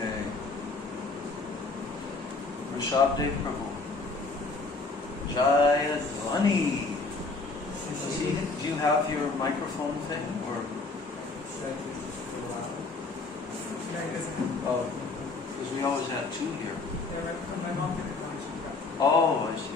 Okay. Rishabdev Prabhu. Jaya Dhvani. Do you have your microphone thing or? Oh, because we always had two here. Oh, I see.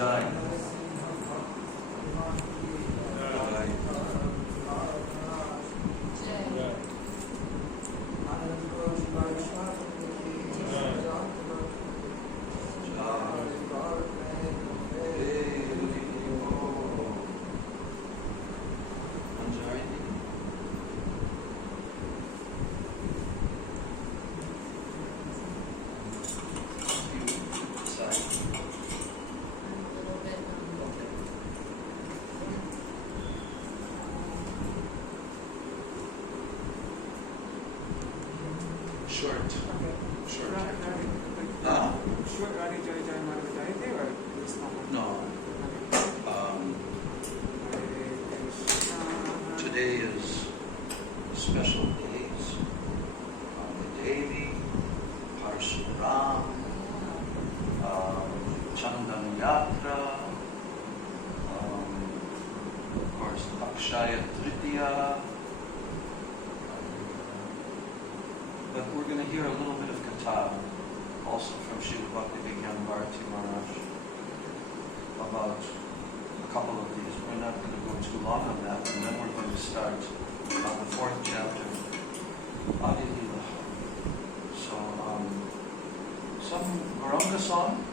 Jai. Short. No. Today is special days. Devi, Parshuram, Chandan Yatra, of course, Akshaya Tritiya. But we're going to hear a little bit of Katha, also from Srila Bhaktivinoda Bharati Maharaj, about a couple of these. We're not going to go too long on that, and then we're going to start on the 4th chapter, Adi Lila. So, some Varanga song.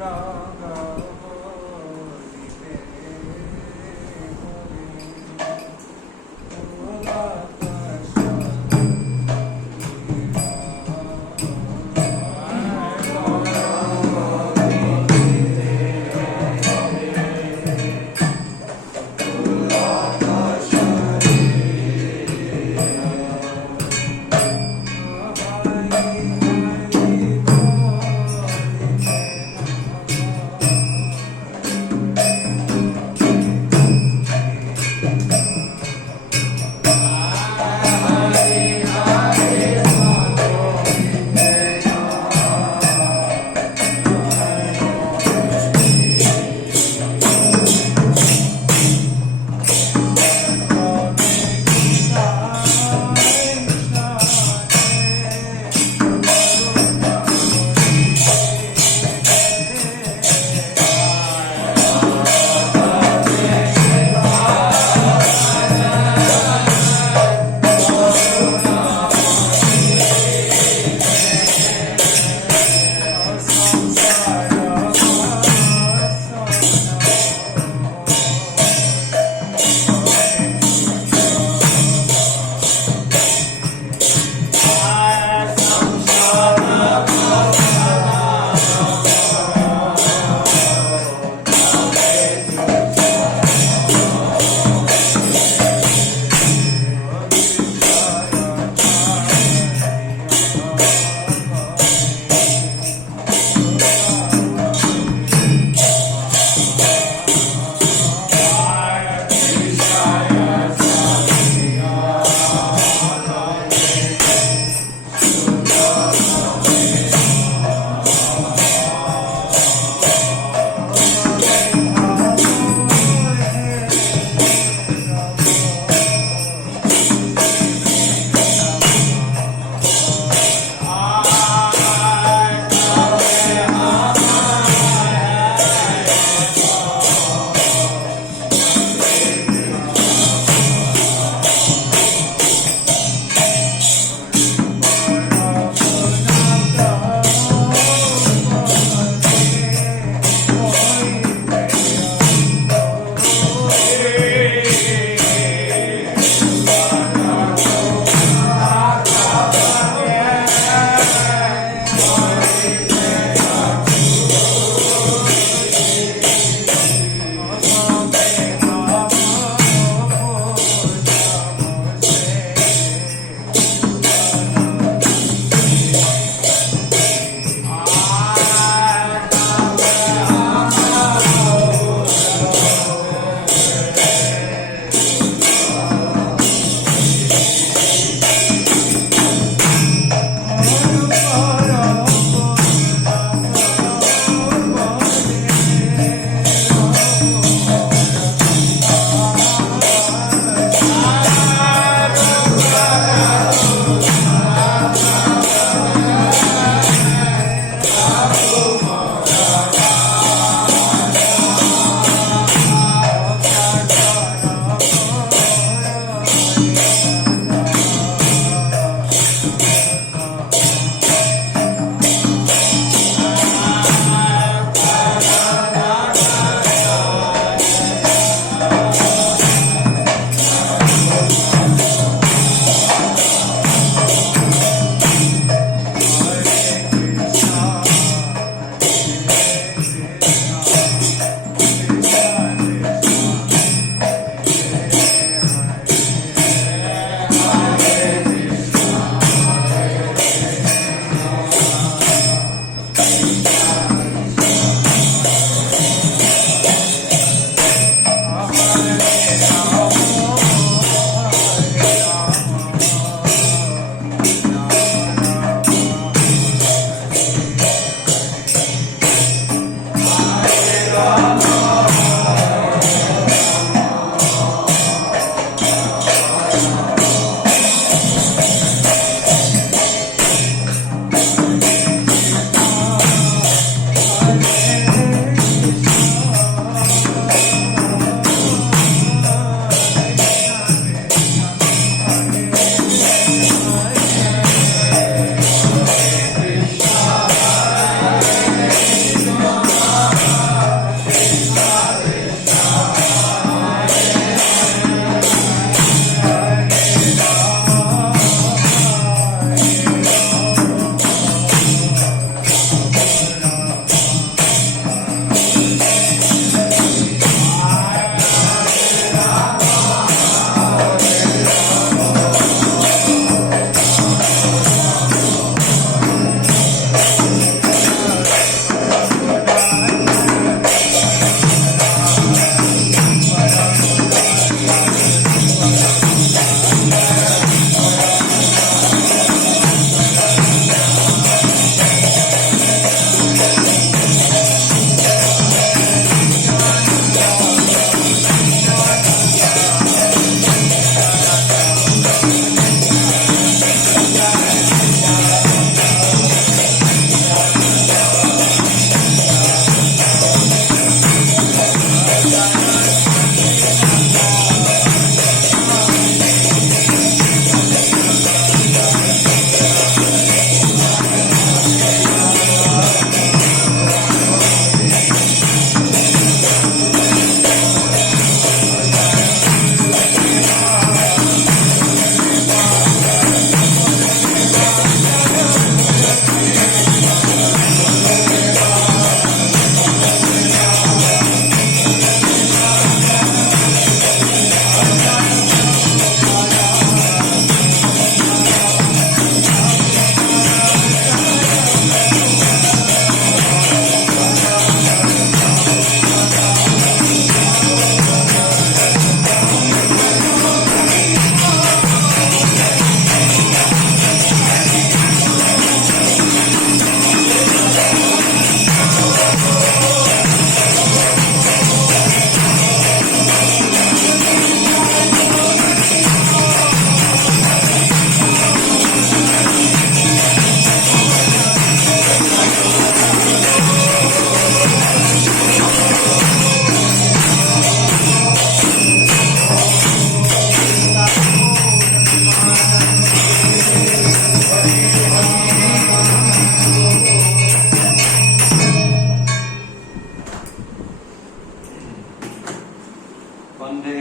Jai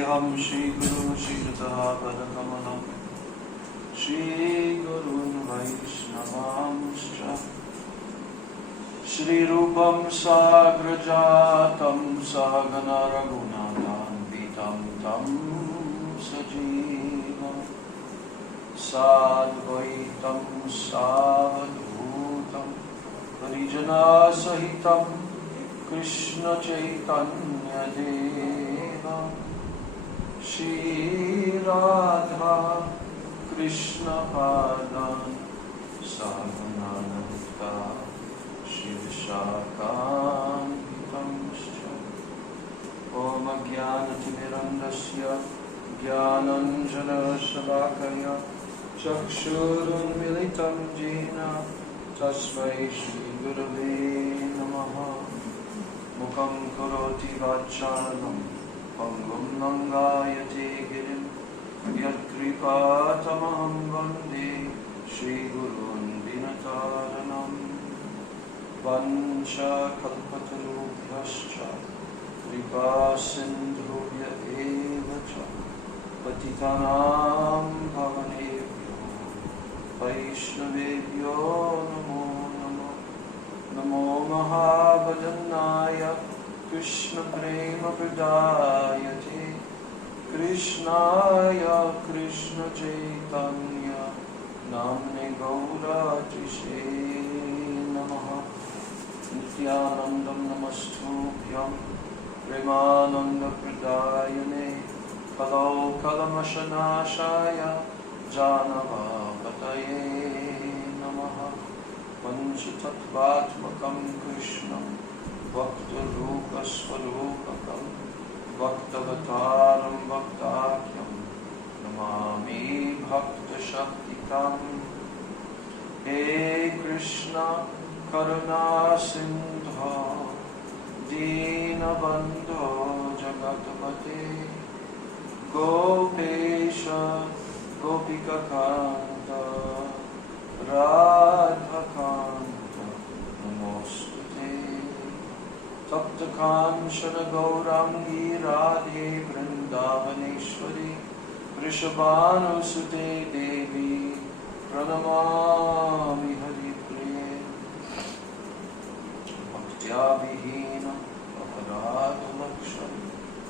Vandeham Shri Guru Shri Radha Padakamalam Shri Gurun Vaishnavamscha Shri Rupam Sagrajatam Sahagana Raghunathan Vitam Tam Sajiva Sadvaitam Savadhutam Parijana Sahitam Krishna Chaitanya Deva Shri Radha Krishna Padan Sahanananda Shivashakan Hitamscha Om Jnanatimirandasya Jnananjana Shalakaya Chakshurun Militam Jena Tasmai Shri Gurave Namaha Mukam Karoti Vacharanam Pangam Nangayate Girim Yat Kripatamaham Vande Shri Gurun Dinataranam Vancha Kalpatarubhyascha Kripa Sindhubhya Evacha Patitanam Bhavanebhyo Vaishnavebhyo Namo Namo Namo Mahabhajanaya Krishna Prema Pradayate Krishnaya Krishna Chaitanya Namne Gaura Trishe Namaha Nityanandam Namastubhyam Premananda Pradayane Kalau Kalamashanashaya Janava Pataye Namaha Panchatattvatmakam Krishnam Bhakta Rupa Swarupakam Bhaktavataram Bhaktakyam Namami Bhakta Shaktikam Hey Krishna Karuna Sindho Dinabandho Jagatpate Gopesha Gopika Kanta Radha Kanta Namostute Tapta Kanchana Gaurangi Radhe Vrindavaneshwari Vrishabhanu Sute Devi Pranamami Hari Priye Bhaktya Vihina Aparadha Laksham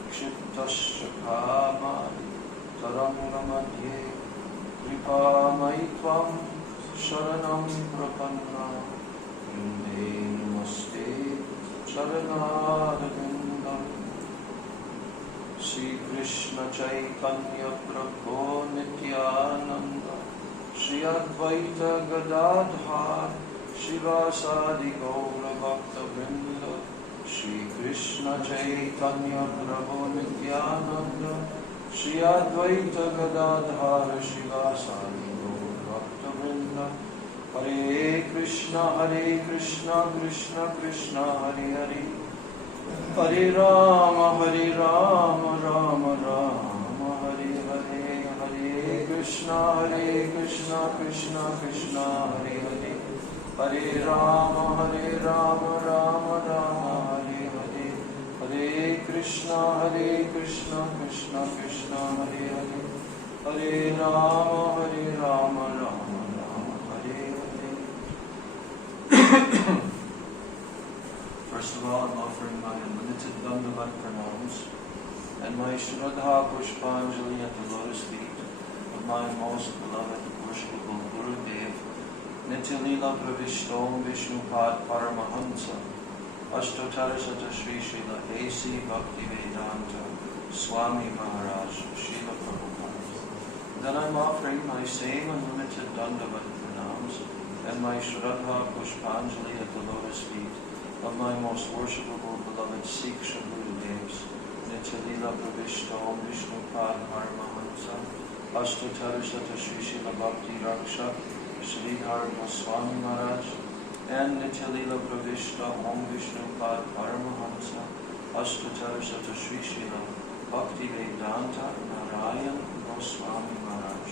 Kshiptasya Kamari Taranga Madhye Kripa Maitvam Sharanam Prapanna Yunde Namaste Sharanarvindam Shri Krishna Chaitanya Prabhu Nityananda Shri Advaita Gadadhar Shivasadi Gaura Bhakta Vrinda Shri Krishna Chaitanya Prabhu Nityananda Shri Advaita Gadadhar Shivasadi Gaura Bhakta Vrinda Hare Krishna Krishna Krishna Hare Hare Hare Rama Rama Rama Hare Hare Hare Krishna Krishna Krishna Hare Hare Hare Rama Rama Rama Hare Hare Hare Krishna Krishna Krishna Hare Hare Hare Rama Rama First of all, I'm offering my unlimited Dandavat pranams and my Shraddha Pushpanjali at the lotus feet of my most beloved worshipable Guru Dev, Nityalila Pravishtom Vishnupad Paramahamsa, Ashtotarasata Sri Srila A.C. Bhaktivedanta Swami Maharaj, Srila Prabhupada. Then I'm offering my same unlimited Dandavat pranams and my Shraddha Pushpanjali at the lotus feet of my most worshipable beloved Sikh Gurudevs, Nityalila Pravishtom Vishnupad Paramahamsa, Ashtotarasata Sri Srila Bhakti Rakshak, Sridhar Goswami Maharaj, and Nityalila Pravishta Om Vishnupad Paramahamsa, Ashtotarasata Sri Srila Bhakti Vedanta Narayan Goswami Maharaj.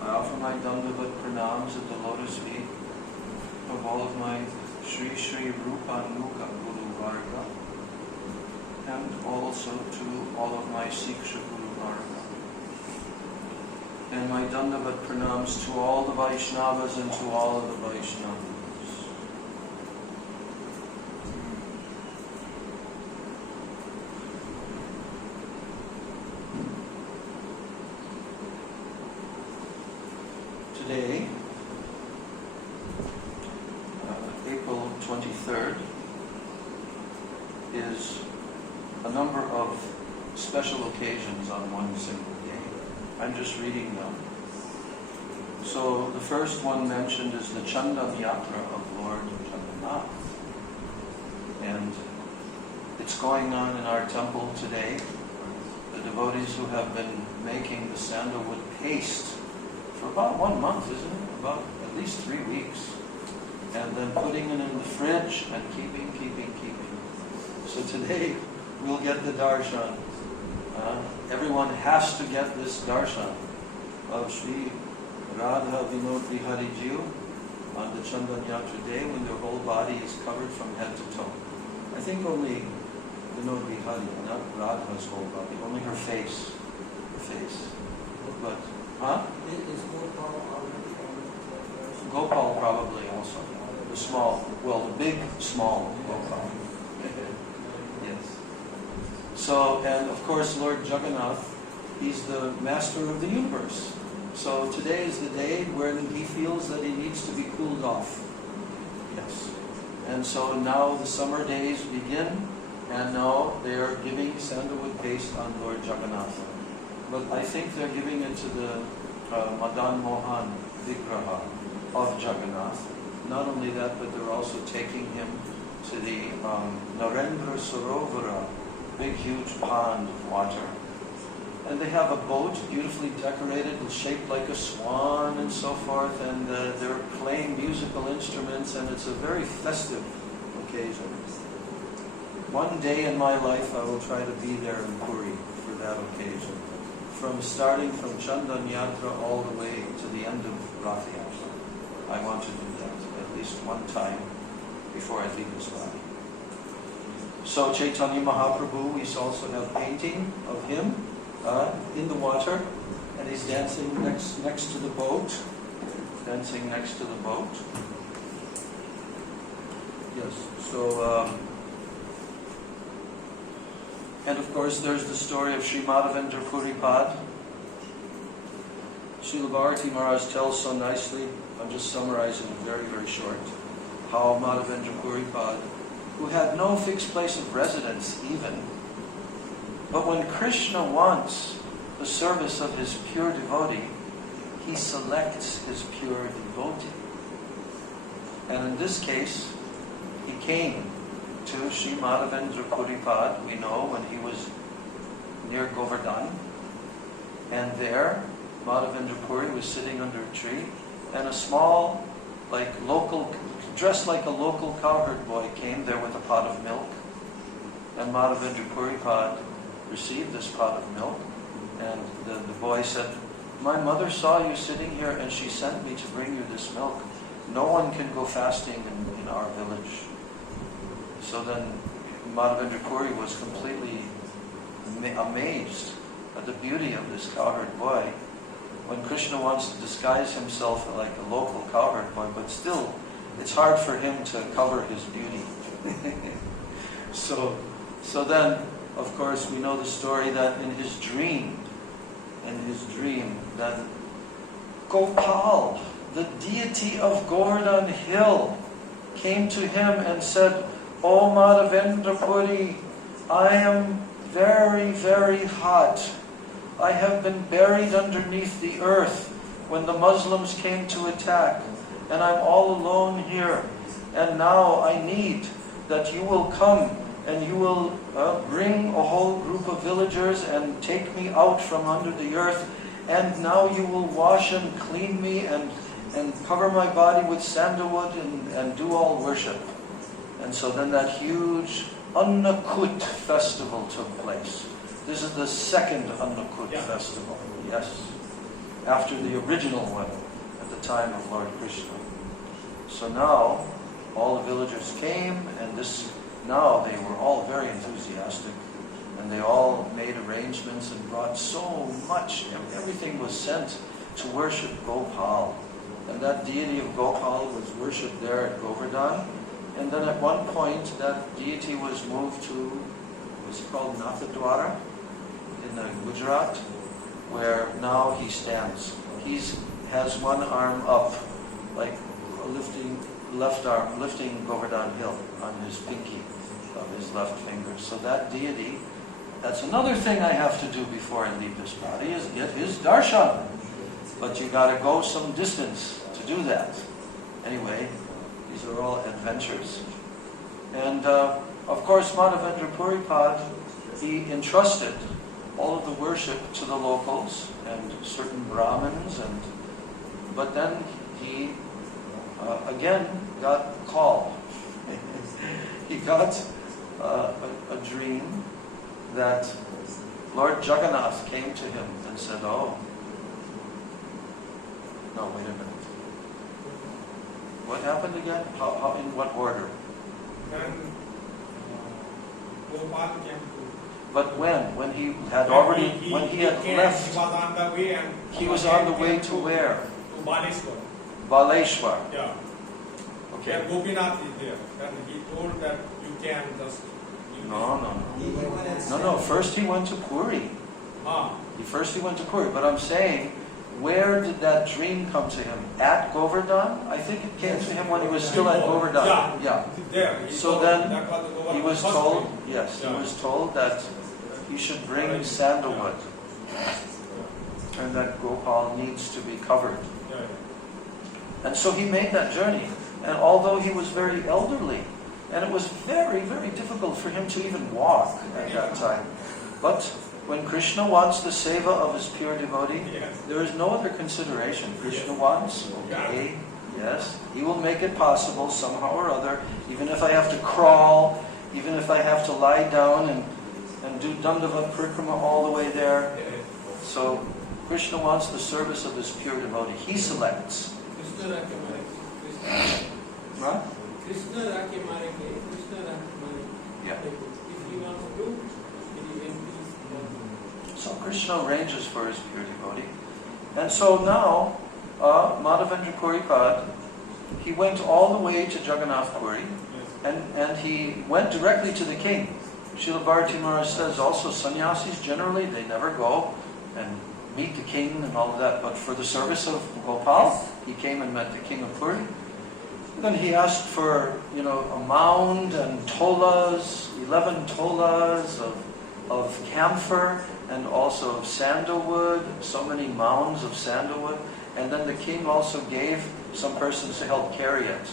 I offer my Dandavat pranams at the lotus feet of all of my Shri Rupa Nuka Guru Varga and also to all of my Siksha Guru Varga. And my Dandavat pranams to all the Vaishnavas and to all of the Vaishnavas. Today, April 23rd, is a number of special occasions on one single day. I'm just reading them. So the first one mentioned is the Chandan Yatra of Lord Jagannath. And it's going on in our temple today. The devotees who have been making the sandalwood paste for about 1 month, isn't it? About at least 3 weeks. And then putting it in the fridge and keeping. So today we'll get the darshan. Everyone has to get this darshan of Sri Radha Vinod Bihari Ji on the Chandan Yatra day when their whole body is covered from head to toe. I think only Vinod Bihari, not Radha's whole body, only her face. But, Is Gopal probably also. The small, well, the big, small Gopal. Yes. So, and of course, Lord Jagannath, he's the master of the universe. So today is the day when he feels that he needs to be cooled off. Yes. And so now the summer days begin, and now they are giving sandalwood paste on Lord Jagannath. But I think they're giving it to the Madan Mohan Vigraha of Jagannath. Not only that, but they're also taking him to the Narendra Sarovara, big huge pond of water. And they have a boat beautifully decorated and shaped like a swan and so forth, and they're playing musical instruments, and it's a very festive occasion. One day in my life I will try to be there in Puri for that occasion. Starting from Chandan Yatra all the way to the end of Rath Yatra. I want to do that at least one time before I leave this body. So Chaitanya Mahaprabhu, we also have painting of him in the water, and he's dancing next to the boat. Dancing next to the boat. Yes, so... and of course there's the story of Sri Madhavendra Puripad. Srila Bharati Maharaj tells so nicely, I'm just summarizing very, very short, how Madhavendra Puripad, who had no fixed place of residence even, but when Krishna wants the service of his pure devotee, he selects his pure devotee. And in this case, he came to Sri Madhavendra Puripad, we know, when he was near Govardhan. And there, Madhavendra Puri was sitting under a tree, and a small, dressed like a local cowherd boy came there with a pot of milk. And Madhavendra Puripad received this pot of milk, and the boy said, my mother saw you sitting here, and she sent me to bring you this milk. No one can go fasting in our village. So then Madhavendra Puri was completely amazed at the beauty of this cowherd boy. When Krishna wants to disguise himself like a local cowherd boy, but still, it's hard for him to cover his beauty. So then, of course, we know the story that in his dream, that Gopal, the deity of Govardhan Hill, came to him and said, O Madhavendra Puri, I am very, very hot. I have been buried underneath the earth when the Muslims came to attack, and I'm all alone here. And now I need that you will come and you will bring a whole group of villagers and take me out from under the earth, and now you will wash and clean me and cover my body with sandalwood and do all worship. And so then that huge Annakut festival took place. This is the second Annakut festival, yes, after the original one at the time of Lord Krishna. So now all the villagers came, and now they were all very enthusiastic. And they all made arrangements and brought so much, everything was sent to worship Gopal. And that deity of Gopal was worshipped there at Govardhan. And then at one point, that deity was moved to, what's it called, Navadvip in Gujarat, where now he stands. He has one arm up, like left arm, lifting Govardhan Hill on his pinky of his left finger. So that deity, that's another thing I have to do before I leave this body, is get his darshan. But you got to go some distance to do that. Anyway, these are all adventures. And of course, Madhavendra Puripad, he entrusted all of the worship to the locals and certain Brahmins, but then he again got a call. He got a dream that Lord Jagannath came to him and said, oh, no, wait a minute. What happened again? How in what order? But when he had already, when he had left, he was on the way to where? To Baleshwar. Baleshwar. Yeah. Okay. And Gopinath is there. And he told that you can just... No. First he went to Puri. First he went to Puri. But I'm saying, where did that dream come to him? At Govardhan? I think it came to him when he was still at Govardhan. Yeah. There. So then he was told, yes, he was told that he should bring sandalwood. And that Gopal needs to be covered. And so he made that journey. And although he was very elderly, and it was very, very difficult for him to even walk at that time. But when Krishna wants the seva of his pure devotee, there is no other consideration. Krishna wants, okay, yes, he will make it possible somehow or other, even if I have to crawl, even if I have to lie down and do Dandavat Parikrama all the way there. So Krishna wants the service of his pure devotee. He selects. Right? Yeah. So Krishna arranges for his pure devotee. And so now, Madhavendra Puripad, he went all the way to Jagannath Puri, and he went directly to the king. Srila Bharati Maharaj says also, sannyasis generally, they never go and meet the king and all of that, but for the service of Gopal, he came and met the king of Puri. Then he asked for, a mound and tolas, 11 tolas of camphor and also of sandalwood, so many mounds of sandalwood. And then the king also gave some persons to help carry it.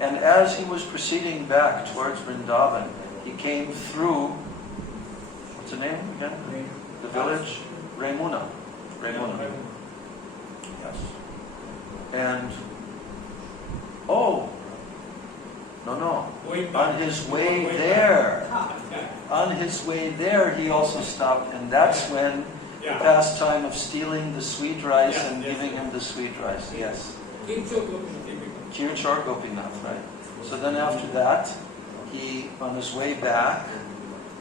And as he was proceeding back towards Vrindavan, he came through, what's the name again? The village? Raimuna. Yes. And on his way there, he also stopped, and that's when the pastime of stealing the sweet rice and giving him the sweet rice. Yes. Kirchor Gopinath, right? So then after that, he, on his way back,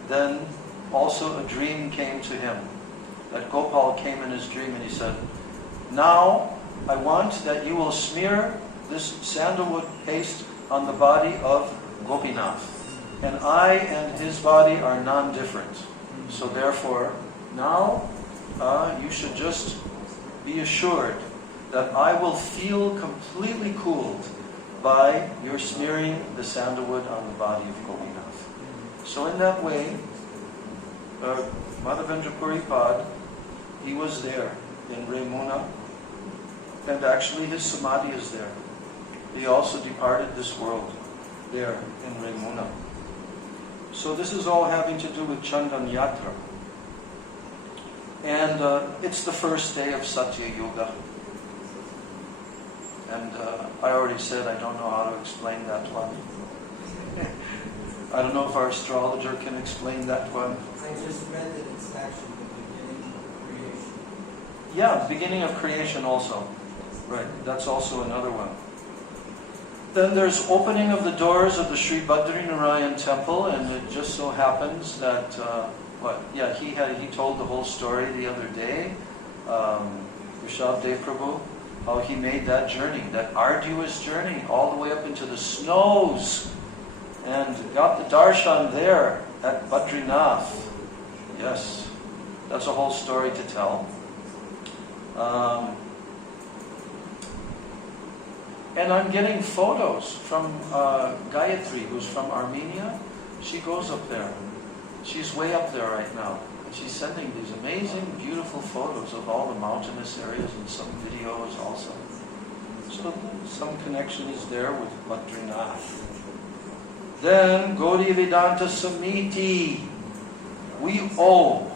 then also a dream came to him. That Gopal came in his dream and he said, now I want that you will smear this sandalwood paste on the body of Gopinath. And I and his body are non-different. So therefore, now you should just be assured that I will feel completely cooled by your smearing the sandalwood on the body of Gopinath. So in that way, Madhavendra Puripad, he was there in Raimuna, and actually his samadhi is there. He also departed this world there in Raimuna. So this is all having to do with Chandan Yatra. And it's the first day of Satya Yuga. And I already said I don't know how to explain that one. I don't know if our astrologer can explain that one. I just read that it's actually the beginning of creation. Yeah, beginning of creation also. Right, that's also another one. Then there's opening of the doors of the Sri Badrinarayan temple, and it just so happens that, he told the whole story the other day, Rishabh Dev Prabhu, how he made that journey, that arduous journey, all the way up into the snows, and got the darshan there at Badrinath. Yes, that's a whole story to tell. And I'm getting photos from Gayatri, who's from Armenia. She goes up there. She's way up there right now. And she's sending these amazing, beautiful photos of all the mountainous areas and some videos also. So some connection is there with Badrinath. Then Gaudiya Vedanta Samiti. We owe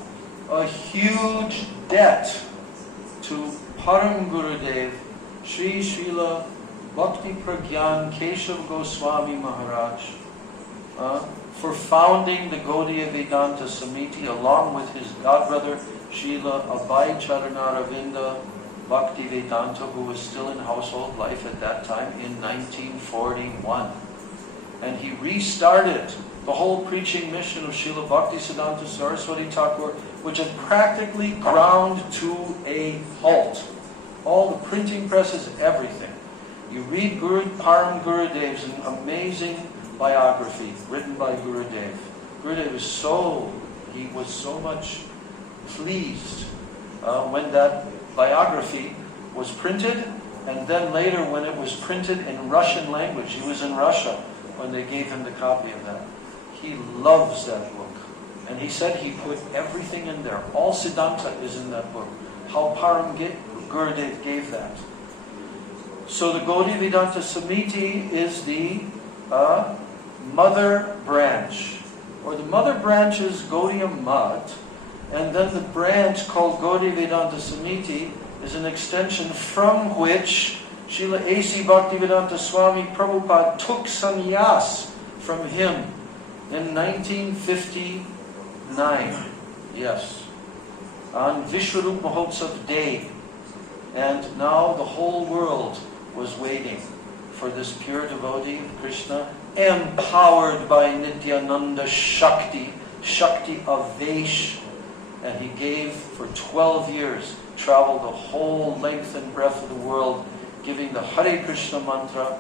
a huge debt to Param Gurudev, Sri Srila Bhakti Pragyan Keshav Goswami Maharaj, for founding the Gaudiya Vedanta Samiti along with his godbrother Srila Abhay Charanaravinda Bhakti Vedanta, who was still in household life at that time in 1941. And he restarted the whole preaching mission of Srila Bhaktisiddhanta Saraswati Thakur, which had practically ground to a halt. All the printing presses, everything. You read Param Gurudev's an amazing biography written by Gurudev. Gurudev was so much pleased when that biography was printed, and then later when it was printed in Russian language. He was in Russia when they gave him the copy of that. He loves that book. And he said he put everything in there. All Siddhanta is in that book. How Param Gurudev gave that. So the Gaudiya Vedanta Samiti is the mother branch. Or the mother branch is Gaudiya Mat, and then the branch called Gaudiya Vedanta Samiti is an extension from which Srila A.C. Bhaktivedanta Swami Prabhupada took sannyas from him in 1959. Yes. On Vishwarup Mahotsav Day. And now the whole world was waiting for this pure devotee of Krishna, empowered by Nityananda Shakti of Vaish. And he gave for 12 years, traveled the whole length and breadth of the world, giving the Hare Krishna mantra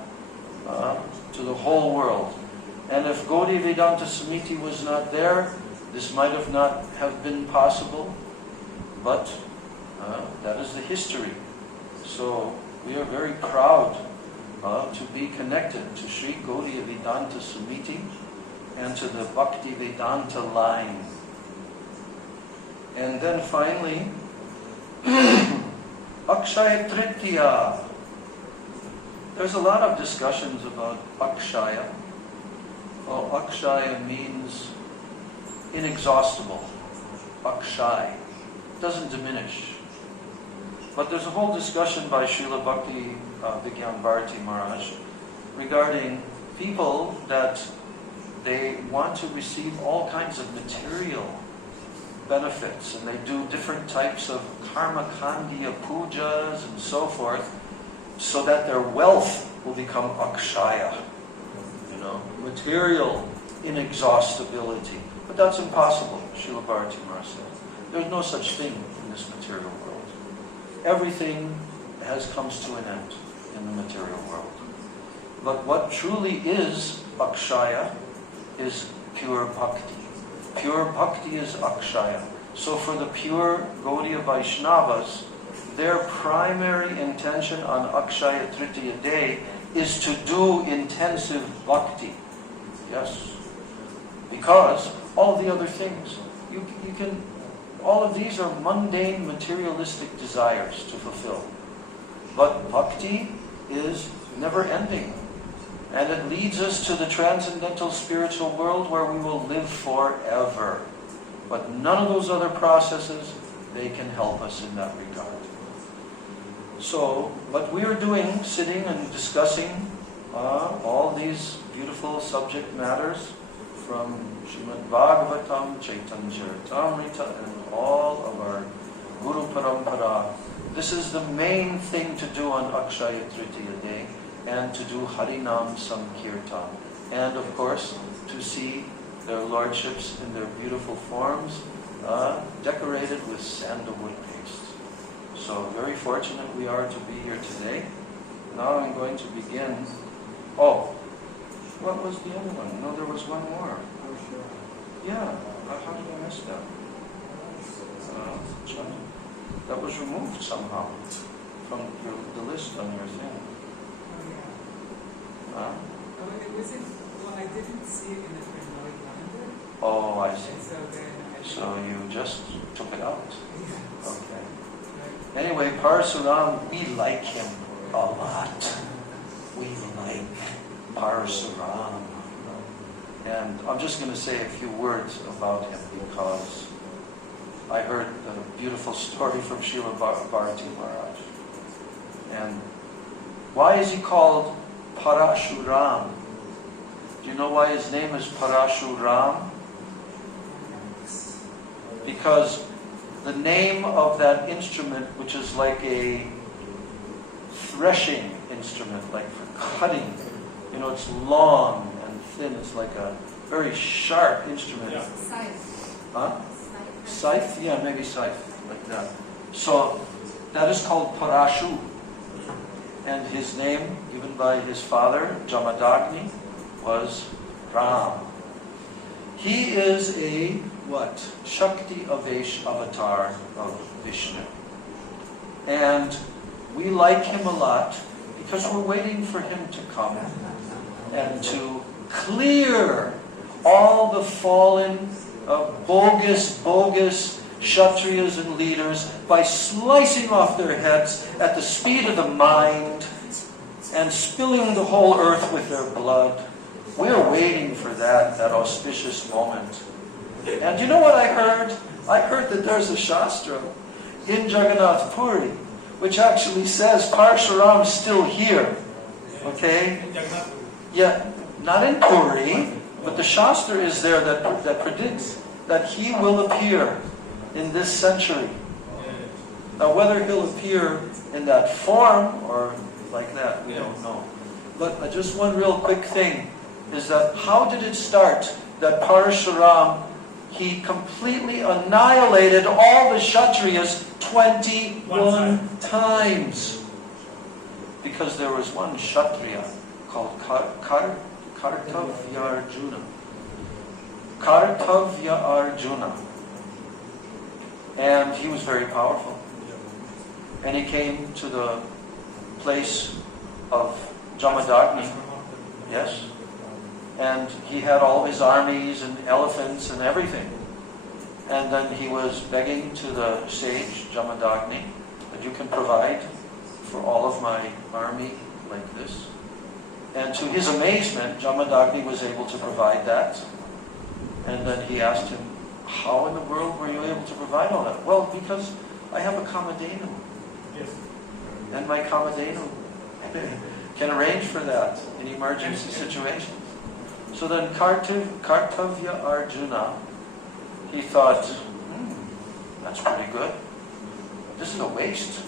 to the whole world. And if Gaudiya Vedanta Samiti was not there, this might have not have been possible. But that is the history. So we are very proud to be connected to Sri Gaudiya Vedanta Samiti and to the Bhakti Vedanta line. And then finally, Akshaya Tritiya. There's a lot of discussions about Akshaya. Well, Akshaya means inexhaustible. Akshay doesn't diminish. But there's a whole discussion by Srila Bhakti Vigyan Bharati Maharaj regarding people that they want to receive all kinds of material benefits, and they do different types of karma kandiya pujas and so forth, so that their wealth will become akshaya, material inexhaustibility. But that's impossible, Srila Bharati Maharaj said. There's no such thing in this material world. Everything comes to an end in the material world. But what truly is akshaya is pure bhakti. Pure bhakti is akshaya. So for the pure Gaudiya Vaishnavas, their primary intention on Akshaya Tritiya Day is to do intensive bhakti. Yes. Because all the other things, all of these are mundane materialistic desires to fulfill. But bhakti is never ending. And it leads us to the transcendental spiritual world where we will live forever. But none of those other processes, they can help us in that regard. So, what we are doing, sitting and discussing all these beautiful subject matters from Srimad Bhagavatam, Chaitanya Charitamrita, and all of our Guru Parampara. This is the main thing to do on Akshaya Tritiya Day, and to do Harinam Sankirtan. And of course, to see their lordships in their beautiful forms, decorated with sandalwood paste. So very fortunate we are to be here today. Now I'm going to begin. Oh, what was the other one? No, there was one more. Yeah, how did I miss that? That was removed somehow from the list on your thing. I didn't see it in the Srimad calendar. Oh, I see. And so then So you just took it out. yes. Okay. Right. Anyway, Parasuram, we like him a lot. We like Parasuram. And I'm just going to say a few words about him because I heard a beautiful story from Srila Bharati Maharaj. And why is he called Parashuram? Do you know why his name is Parashuram? Because the name of that instrument, which is like a threshing instrument, like for cutting, it's long and thin, it's like a very sharp instrument. Yeah. Scythe. Huh? Scythe? Yeah, maybe scythe, like that. So, that is called Parashu. And his name, given by his father, Jamadagni, was Ram. He is a, what? Shakti Avesh avatar of Vishnu. And we like him a lot because we're waiting for him to come and to clear all the fallen, bogus Kshatriyas and leaders by slicing off their heads at the speed of the mind and spilling the whole earth with their blood. We're waiting for that auspicious moment. And you know what I heard? I heard that there's a Shastra in Jagannath Puri which actually says Parshuram's still here. Okay? Yeah, not in Puri, but the Shastra is there that predicts that he will appear in this century. Now whether he'll appear in that form or like that, we don't know. But just one real quick thing is that how did it start that Parashuram, he completely annihilated all the Kshatriyas 21 times? Because there was one Kshatriya called Kartavya Arjuna. Kartavya Arjuna. And he was very powerful. And he came to the place of Jamadagni. Yes? And he had all his armies and elephants and everything. And then he was begging to the sage, Jamadagni, that you can provide for all of my army like this. And to his amazement, Jamadagni was able to provide that. And then he asked him, how in the world were you able to provide all that? Well, because I have a Kamadhenu. Yes. And my Kamadhenu can arrange for that in emergency situations. So then Kartavya Arjuna, he thought, that's pretty good. This is a waste.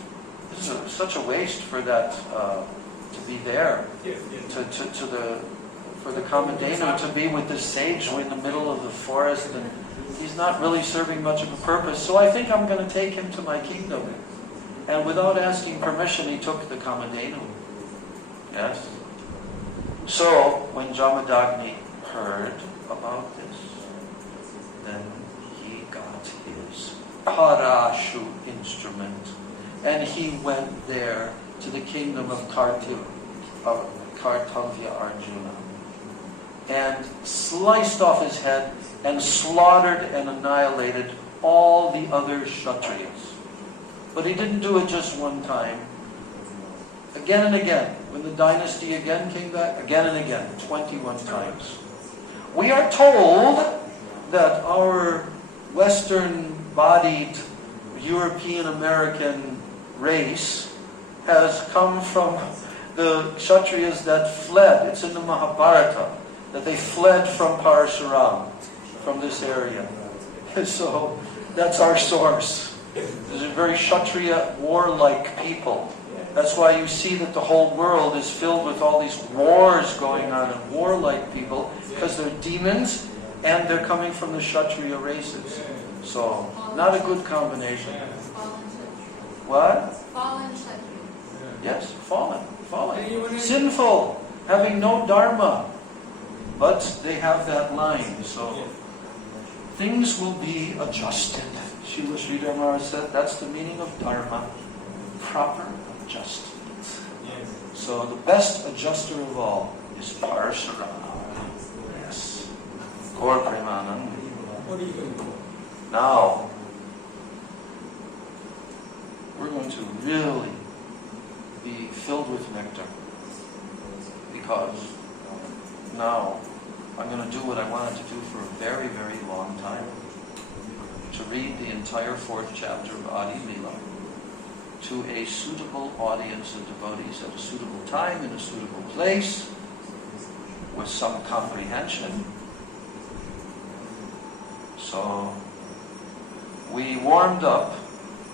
This is such a waste for that to be there. Yes. For the Kamadhenu to be with this sage in the middle of the forest, and he's not really serving much of a purpose. So I think I'm going to take him to my kingdom. And without asking permission, he took the Kamadhenu. Yes? So, when Jamadagni heard about this, then he got his Parashu instrument, and he went there to the kingdom of Kartavya Arjuna, and sliced off his head, and slaughtered and annihilated all the other Kshatriyas. But he didn't do it just one time. Again and again. When the dynasty again came back, again and again, 21 times. We are told that our Western-bodied European-American race has come from the Kshatriyas that fled. It's in the Mahabharata, that they fled from Parashuram, from this area. So, that's our source. These are very Kshatriya, warlike people. That's why you see that the whole world is filled with all these wars going on and warlike people, because they're demons and they're coming from the Kshatriya races. So, not a good combination. What? Fallen Kshatriya. Yes, fallen. Sinful, having no dharma. But they have that line, so things will be adjusted. Srila Sridhar Maharaj said that's the meaning of dharma. Proper adjustment. So the best adjuster of all is Parasharama. Yes. Gaur Premanand. Now, we're going to really be filled with nectar, because now I'm going to do what I wanted to do for a very, very long time. To read the entire 4th chapter of Adi Lila to a suitable audience of devotees at a suitable time, in a suitable place, with some comprehension. So, we warmed up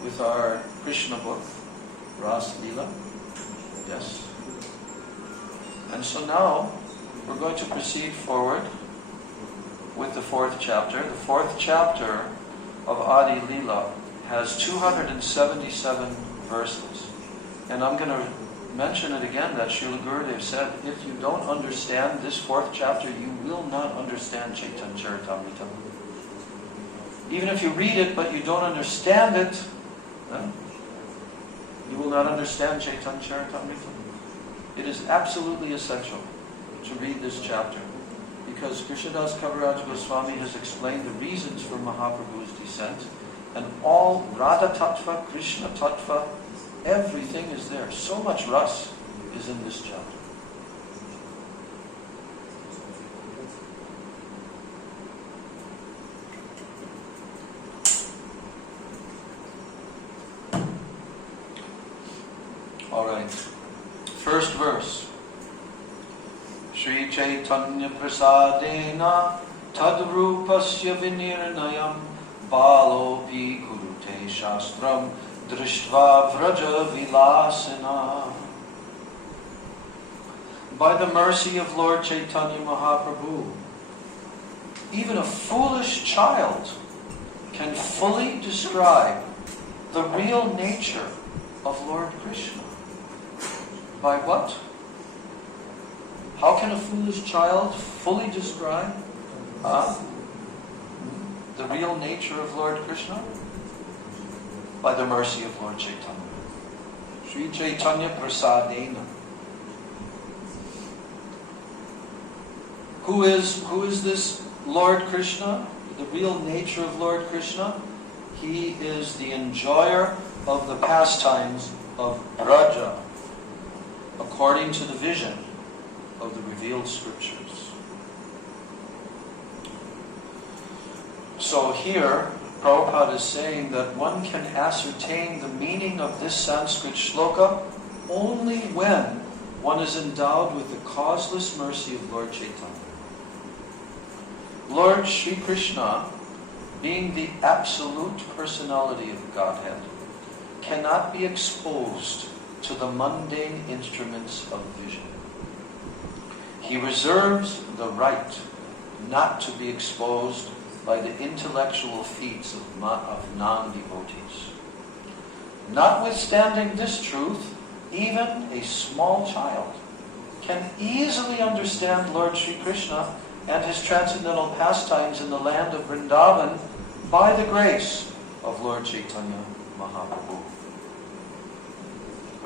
with our Krishna book, Ras Lila. Yes. And so now, we're going to proceed forward with the 4th chapter. The 4th chapter of Adi Lila has 277 verses. And I'm going to mention it again that Srila Gurudev said, if you don't understand this 4th chapter, you will not understand Chaitanya Charitamrita. Even if you read it, but you don't understand it, you will not understand Chaitanya Charitamrita. It is absolutely essential to read this chapter, because Krishnadas Kaviraj Goswami has explained the reasons for Mahaprabhu's descent, and all Radha Tattva, Krishna Tattva, everything is there. So much ras is in this chapter. All right. First verse. Shri Chaitanya Prasadena Tadrupasya Vinirnayam Balopi Kurute Shastram Drishtva Vraja Vilasana. By the mercy of Lord Chaitanya Mahaprabhu, even a foolish child can fully describe the real nature of Lord Krishna. By what? How can a foolish child fully describe the real nature of Lord Krishna? By the mercy of Lord Chaitanya. Sri Chaitanya Prasadena. Who is this Lord Krishna? The real nature of Lord Krishna? He is the enjoyer of the pastimes of Braja, according to the vision of the revealed scriptures. So here, Prabhupada is saying that one can ascertain the meaning of this Sanskrit shloka only when one is endowed with the causeless mercy of Lord Chaitanya. Lord Sri Krishna, being the absolute personality of Godhead, cannot be exposed to the mundane instruments of vision. He reserves the right not to be exposed by the intellectual feats of non-devotees. Notwithstanding this truth, even a small child can easily understand Lord Sri Krishna and his transcendental pastimes in the land of Vrindavan by the grace of Lord Chaitanya Mahaprabhu.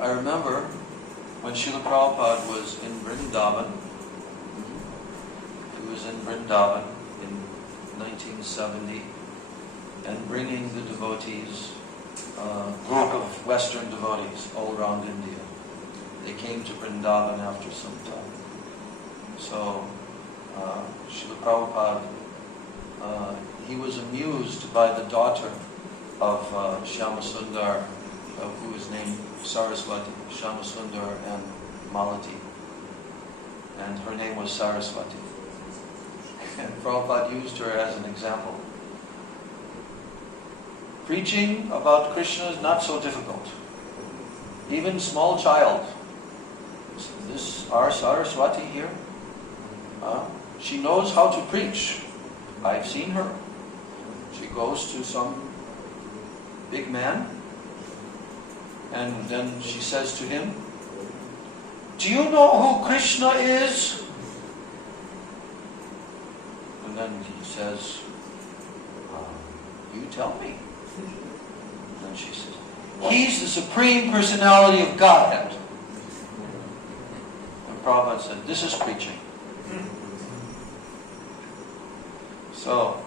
I remember when Srila Prabhupada was in Vrindavan. He was in Vrindavan in 1970 and bringing the devotees, group of Western devotees all around India. They came to Vrindavan after some time. So Srila Prabhupada, he was amused by the daughter of Shyamasundar, who is named Saraswati, Shyamasundar and Malati. And her name was Saraswati. And Prabhupada used her as an example. Preaching about Krishna is not so difficult. even small child. This our Saraswati here, she knows how to preach. I've seen her. She goes to some big man, and then she says to him, "Do you know who Krishna is?" And then he says, "You tell me." And then she says, "He's the Supreme Personality of Godhead." And Prabhupada said, "This is preaching." So,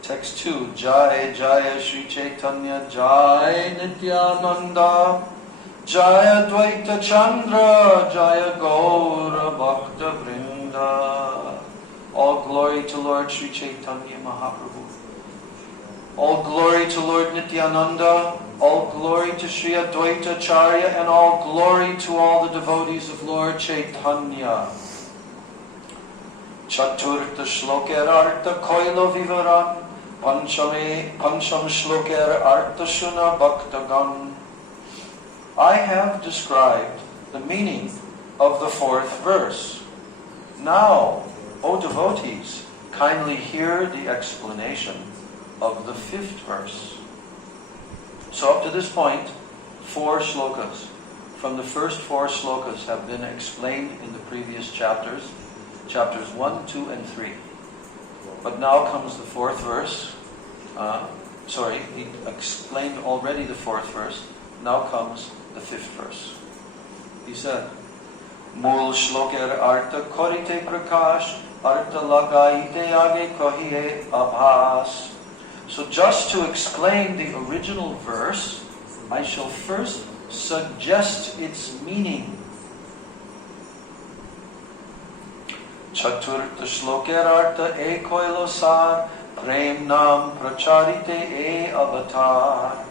text 2, Jai Jaya Sri Chaitanya Jai Nityananda Jaya Dvaita Chandra Jaya Gaura Bhakta Vrinda. All glory to Lord Sri Chaitanya Mahaprabhu. All glory to Lord Nityananda. All glory to Sri Advaita Acharya, and all glory to all the devotees of Lord Chaitanya. Chaturtha shloker artha koilo vivaram pancham shloker artha shuna bhaktagan. I have described the meaning of the fourth verse. Now, O devotees, kindly hear the explanation of the fifth verse. So up to this point, 4 shlokas from the first 4 slokas have been explained in the previous chapters 1, 2, and 3. But now comes the 4th verse. He explained already the 4th verse. Now comes the 5th verse. He said, Mool shloker artha korite prakash artha lagaite age kahiye abhas. So just to explain the original verse, I shall first suggest its meaning. Chaturtha shloker artha e koilosar prem nam pracharite e avatar.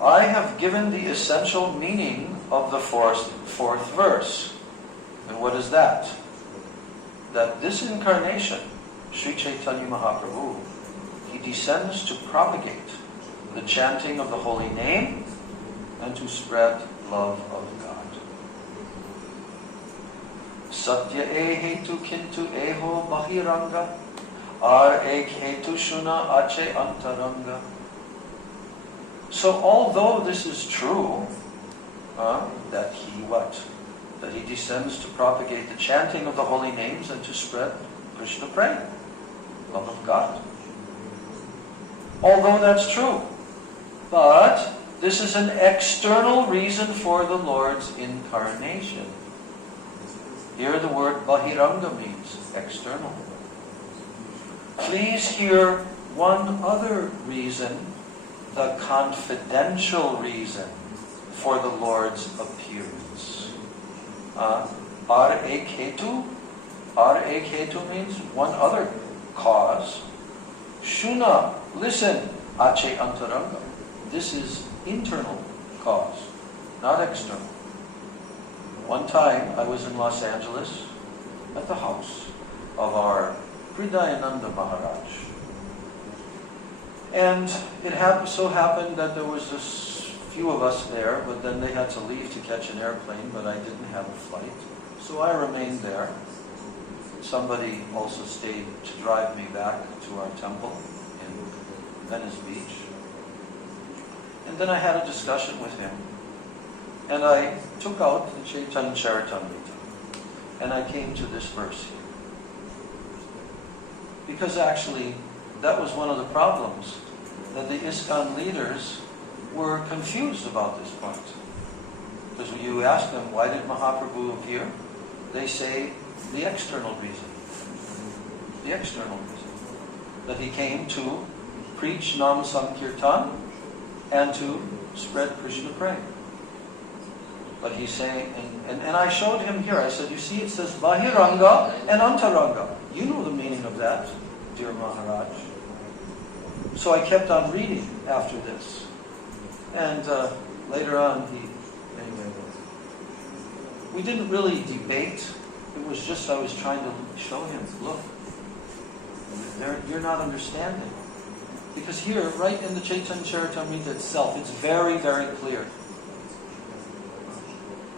I have given the essential meaning of the fourth verse. And what is that? That this incarnation, Sri Chaitanya Mahaprabhu, he descends to propagate the chanting of the holy name and to spread love of God. Satya e hetu kintu eho bahiranga ar ek hetu shuna ache antaranga. So although this is true, that he descends to propagate the chanting of the holy names and to spread Krishna prema, love of God. Although that's true, but this is an external reason for the Lord's incarnation. Here the word bahiranga means external. Please hear one other reason, the confidential reason for the Lord's appearance. Ar ek hetu means one other cause. Shuna, listen, ache antaranga. This is internal cause, not external. One time I was in Los Angeles at the house of our Hridayananda Maharaj. And it so happened that there was this few of us there, but then they had to leave to catch an airplane, but I didn't have a flight. So I remained there. Somebody also stayed to drive me back to our temple in Venice Beach. And then I had a discussion with him. And I took out the Chaitanya Charitamrita. And I came to this verse here. Because actually, that was one of the problems, that the ISKCON leaders were confused about this point. Because when you ask them, why did Mahaprabhu appear? They say, the external reason. The external reason. That he came to preach Nam Sankirtan and to spread Krishna prema. But he's saying, and I showed him here, I said, you see it says Bahiranga and Antaranga. You know the meaning of that, dear Maharaj. So I kept on reading after this. And later on, we didn't really debate. It was just I was trying to show him, look, you're not understanding. Because here, right in the Chaitanya Charitamrita itself, it's very, very clear.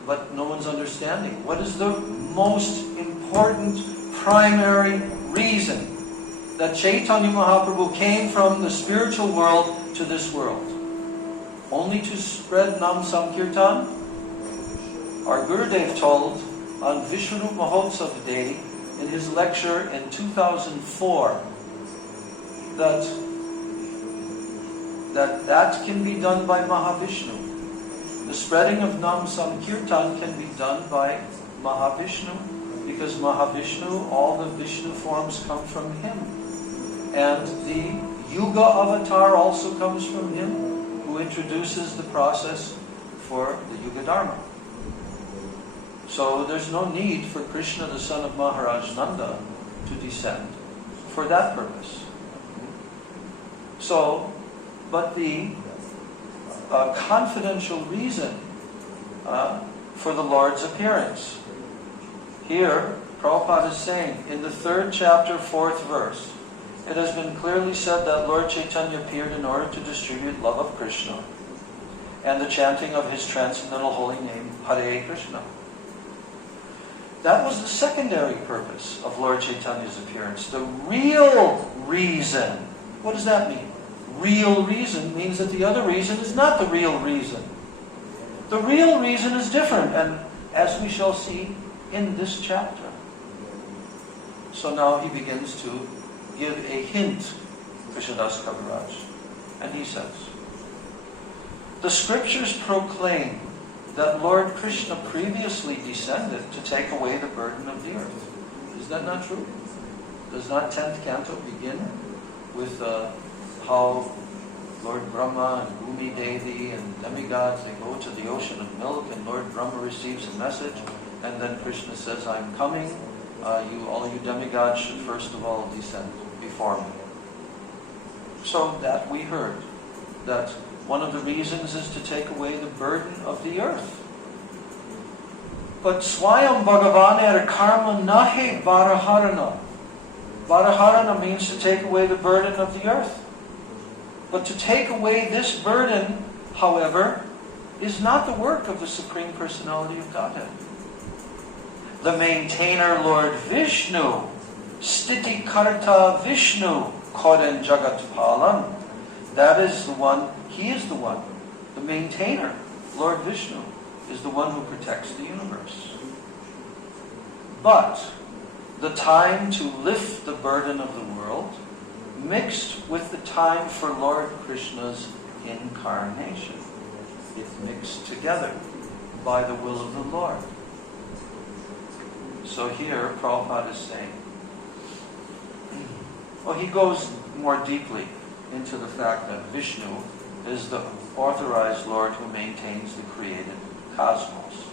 but no one's understanding. What is the most important primary reason that Chaitanya Mahaprabhu came from the spiritual world to this world? Only to spread Nam Sankirtan? Our Gurudev told on Vishnu Mahotsav Day in his lecture in 2004 that can be done by Mahavishnu. The spreading of Nam Sankirtan can be done by Mahavishnu, because Mahavishnu, all the Vishnu forms come from him. And the Yuga avatar also comes from him, who introduces the process for the Yuga Dharma. So there's no need for Krishna, the son of Maharaj Nanda, to descend for that purpose. So, but the confidential reason for the Lord's appearance. Here, Prabhupada is saying, in the 3rd chapter, 4th verse, it has been clearly said that Lord Chaitanya appeared in order to distribute love of Krishna and the chanting of his transcendental holy name, Hare Krishna. That was the secondary purpose of Lord Chaitanya's appearance. The real reason, what does that mean? Real reason means that the other reason is not the real reason. The real reason is different, and as we shall see in this chapter. So now he begins to give a hint, Krishnadas Kaviraj, and he says, the scriptures proclaim that Lord Krishna previously descended to take away the burden of the earth. Is that not true? Does not 10th canto begin with how Lord Brahma and Bhumi Devi and demigods, they go to the ocean of milk, and Lord Brahma receives a message, and then Krishna says, I'm coming, all you demigods should first of all descend before me. So that we heard, that one of the reasons is to take away the burden of the earth. But Swayam Bhagavaner karma nahe varaharana. Varaharana means to take away the burden of the earth. But to take away this burden, however, is not the work of the Supreme Personality of Godhead. The maintainer, Lord Vishnu, Sthiti Karta Vishnu, Koden Jagat Palan, that is the one, he is the one. The maintainer, Lord Vishnu, is the one who protects the universe. But the time to lift the burden of the world mixed with the time for Lord Krishna's incarnation. It mixed together by the will of the Lord. So here, Prabhupada is saying, well, he goes more deeply into the fact that Vishnu is the authorized Lord who maintains the created cosmos.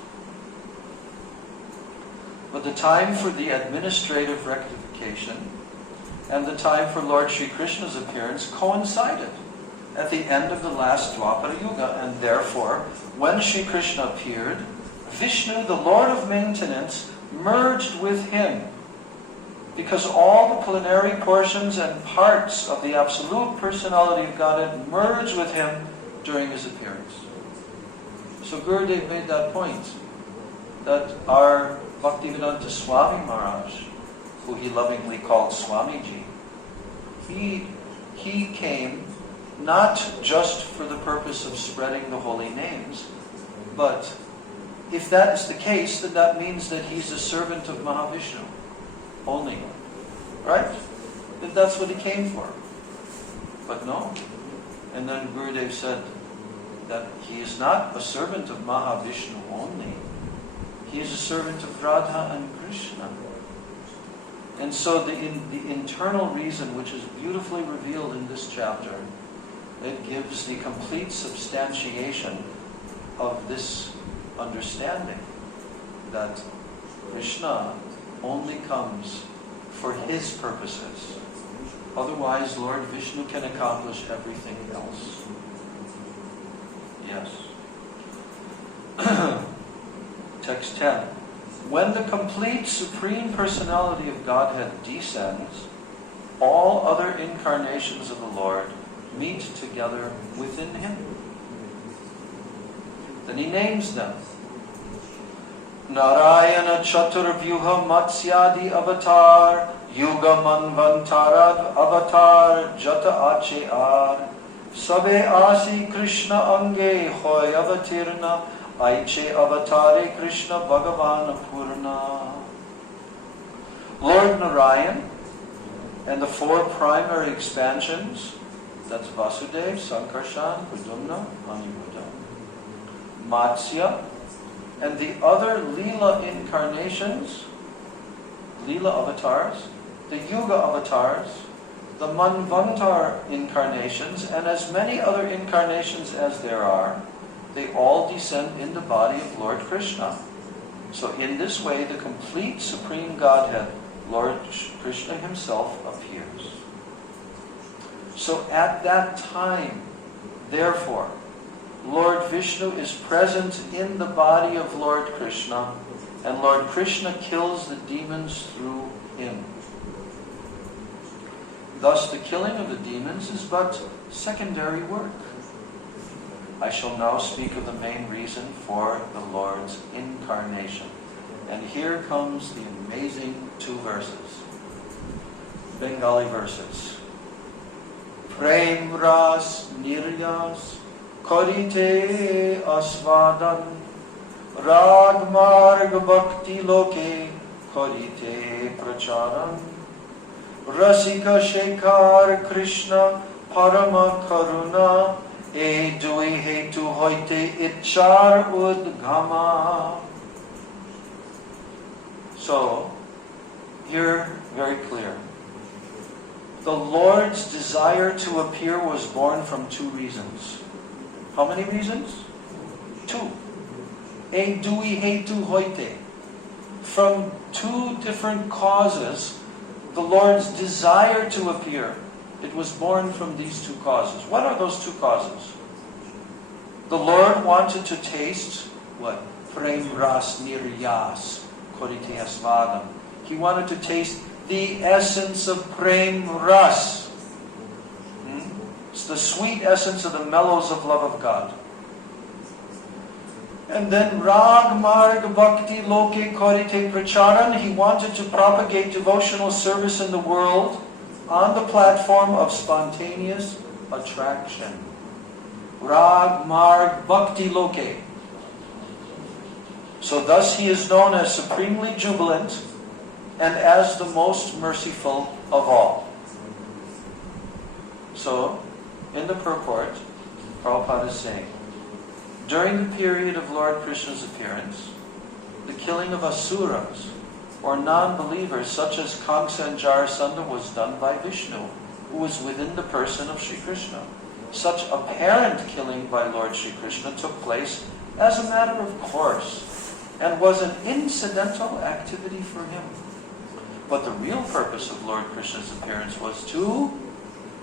But the time for the administrative rectification and the time for Lord Sri Krishna's appearance coincided at the end of the last Dwapara Yuga, and therefore, when Sri Krishna appeared, Vishnu, the Lord of maintenance, merged with him, because all the plenary portions and parts of the absolute personality of Godhead merged with him during his appearance. So Gurudev made that point, that our Bhaktivedanta Swami Maharaj, who he lovingly called Swamiji, he came not just for the purpose of spreading the holy names, but if that is the case, then that means that he's a servant of Mahavishnu only. Right? That's what he came for. But no. And then Gurudev said that he is not a servant of Mahavishnu only. He is a servant of Radha and Krishna. And so the internal reason, which is beautifully revealed in this chapter, it gives the complete substantiation of this understanding that Krishna only comes for his purposes. Otherwise, Lord Vishnu can accomplish everything else. Yes. Text 10. When the complete Supreme Personality of Godhead descends, all other incarnations of the Lord meet together within him. Then he names them. Narayana Chaturvyuha Matsyadi Avatar, Yuga Manvantarad Avatar, Jata Ache Ar, Sabe Asi Krishna Ange Hoy Avatirna, Aiche Avatare Krishna Bhagavan Purna. Lord Narayan and the four primary expansions, that's Vasudev, Sankarshan, Kudumna, Aniruddha, Matsya, and the other Leela incarnations, Leela avatars, the Yuga avatars, the Manvantar incarnations, and as many other incarnations as there are, they all descend in the body of Lord Krishna. So in this way, the complete Supreme Godhead, Lord Krishna himself, appears. So at that time, therefore, Lord Vishnu is present in the body of Lord Krishna, and Lord Krishna kills the demons through him. Thus, the killing of the demons is but secondary work. I shall now speak of the main reason for the Lord's incarnation. And here comes the amazing two verses, Bengali verses. Prem ras niryas Karite asvadan Rag marg bhakti loke Karite pracharan Rasika Shekhar Krishna Parama Karuna E dui hetu hoite itchar udghama. So, here, very clear. The Lord's desire to appear was born from two reasons. How many reasons? Two. E dui hetu hoite. From two different causes, the Lord's desire to appear. It was born from these two causes. What are those two causes? The Lord wanted to taste what? Prem ras niryas korite asvadam. He wanted to taste the essence of prem ras. It's the sweet essence of the mellows of love of God. And then rag marg bhakti loke korite pracharan. He wanted to propagate devotional service in the world on the platform of spontaneous attraction. Rag marg bhakti loke. So thus he is known as supremely jubilant and as the most merciful of all. So, in the purport, Prabhupada is saying, during the period of Lord Krishna's appearance, the killing of asuras, or non-believers such as Kamsa and Jarasandha, was done by Vishnu, who was within the person of Sri Krishna. Such apparent killing by Lord Sri Krishna took place as a matter of course and was an incidental activity for him. But the real purpose of Lord Krishna's appearance was to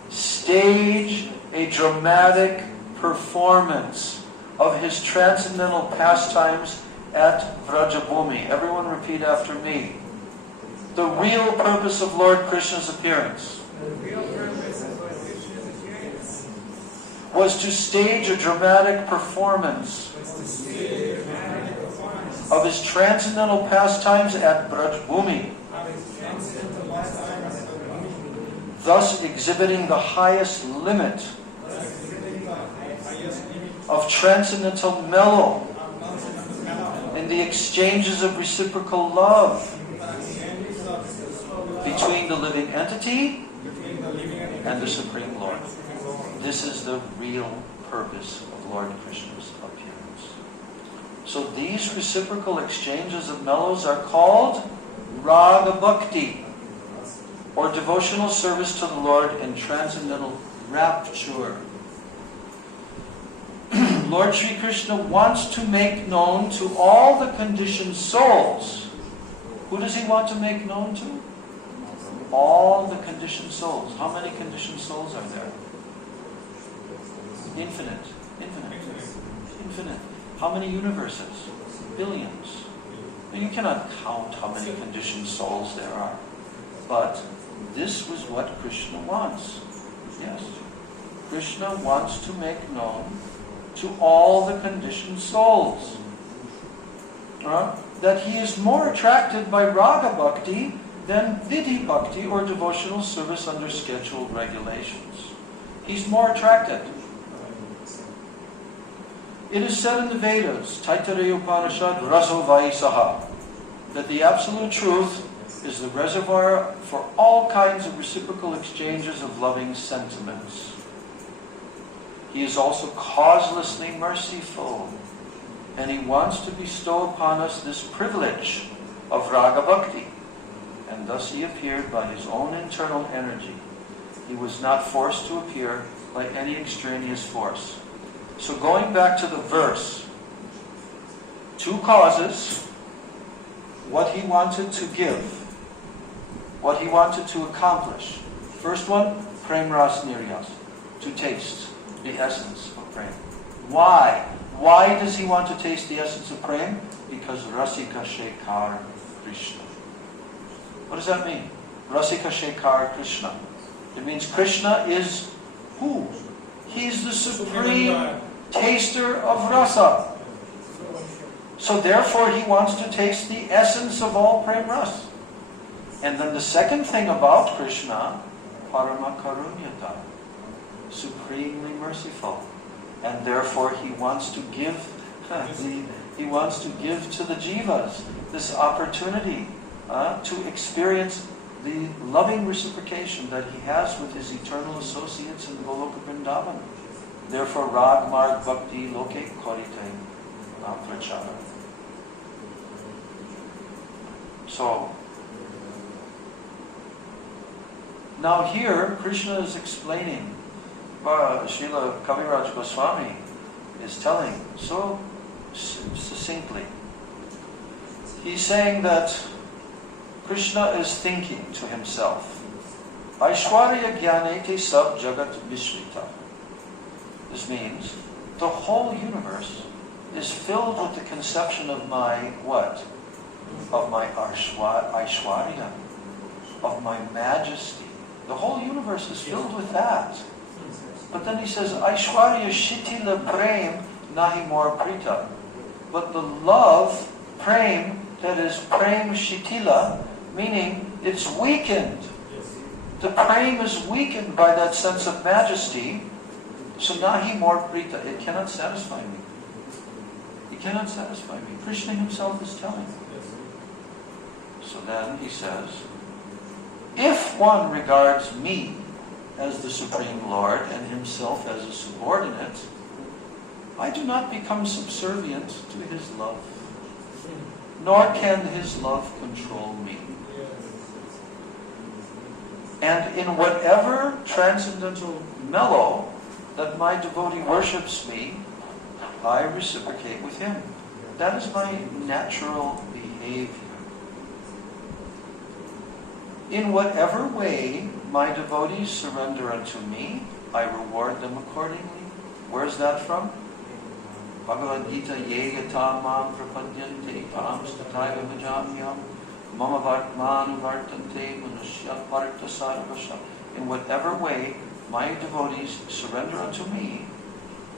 stage a dramatic performance of his transcendental pastimes at Vrajabhumi. Everyone repeat after me. The real purpose of Lord Krishna's appearance was to stage a dramatic performance of his transcendental pastimes at Vrajabhumi, thus exhibiting the highest limit of transcendental mellow in the exchanges of reciprocal love between the living entity and the Supreme Lord. This is the real purpose of Lord Krishna's appearance. So these reciprocal exchanges of mellows are called Raga Bhakti, or devotional service to the Lord in transcendental rapture. Lord Sri Krishna wants to make known to all the conditioned souls. Who does he want to make known to? All the conditioned souls. How many conditioned souls are there? Infinite. How many universes? Billions. You cannot count how many conditioned souls there are. But this was what Krishna wants. Yes. Krishna wants to make known to all the conditioned souls. that he is more attracted by Raga Bhakti than Vidhi Bhakti or devotional service under scheduled regulations. He's more attracted. It is said in the Vedas, Taittiriya Upanishad, Raso Vaisaha, that the absolute truth is the reservoir for all kinds of reciprocal exchanges of loving sentiments. He is also causelessly merciful, and he wants to bestow upon us this privilege of Raga Bhakti. And thus he appeared by his own internal energy. He was not forced to appear by any extraneous force. So going back to the verse, two causes, what he wanted to give, what he wanted to accomplish. First one, Prem Ras Niryas, to taste the essence of Prem. Why? Why does he want to taste the essence of Prem? Because Rasika Shekhar Krishna. What does that mean? Rasika Shekhar Krishna. It means Krishna is who? He's the supreme taster of rasa. So therefore he wants to taste the essence of all Prem Ras. And then the second thing about Krishna, Parama Karunyata, supremely merciful. And therefore he wants to give to the jivas this opportunity to experience the loving reciprocation that he has with his eternal associates in the Goloka Vrindavan. Therefore, Rag Marg Bhakti Loke Korite Prachara. So, now here, Krishna is explaining, Srila Kaviraj Goswami is telling so succinctly. He's saying that Krishna is thinking to himself, Aishwarya Jnanete Sab Jagat Vishrita. This means the whole universe is filled with the conception of my what? Of my Aishwarya, of my majesty. The whole universe is filled with that. But then he says, Aishwarya Shitila Prem Nahi Mor Prita. But the love, Prem, that is Prem Shitila, meaning it's weakened. The Prem is weakened by that sense of majesty. So Nahi Mor Prita, it cannot satisfy me. It cannot satisfy me. Krishna himself is telling. So then he says, if one regards me as the Supreme Lord and himself as a subordinate, I do not become subservient to his love, nor can his love control me. And in whatever transcendental mellow that my devotee worships me, I reciprocate with him. That is my natural behavior. In whatever way my devotees surrender unto me, I reward them accordingly. Where is that from? Bhagavad Gita, ye yata mam prapadyante tam stataiva bhajamyam mama vartmanu vartante manushya parta sarvasha. In whatever way my devotees surrender unto me,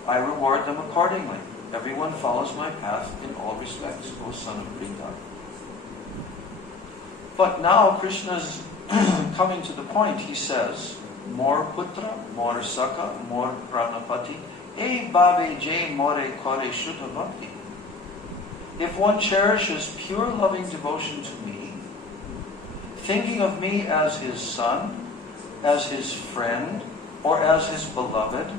I reward them accordingly. Everyone follows my path in all respects, O son of Prita. But now Krishna is coming to the point. He says, more putra, more saka, more pranapati, e bhave jay more kore shuddha bhakti. If one cherishes pure loving devotion to me, thinking of me as his son, as his friend, or as his beloved,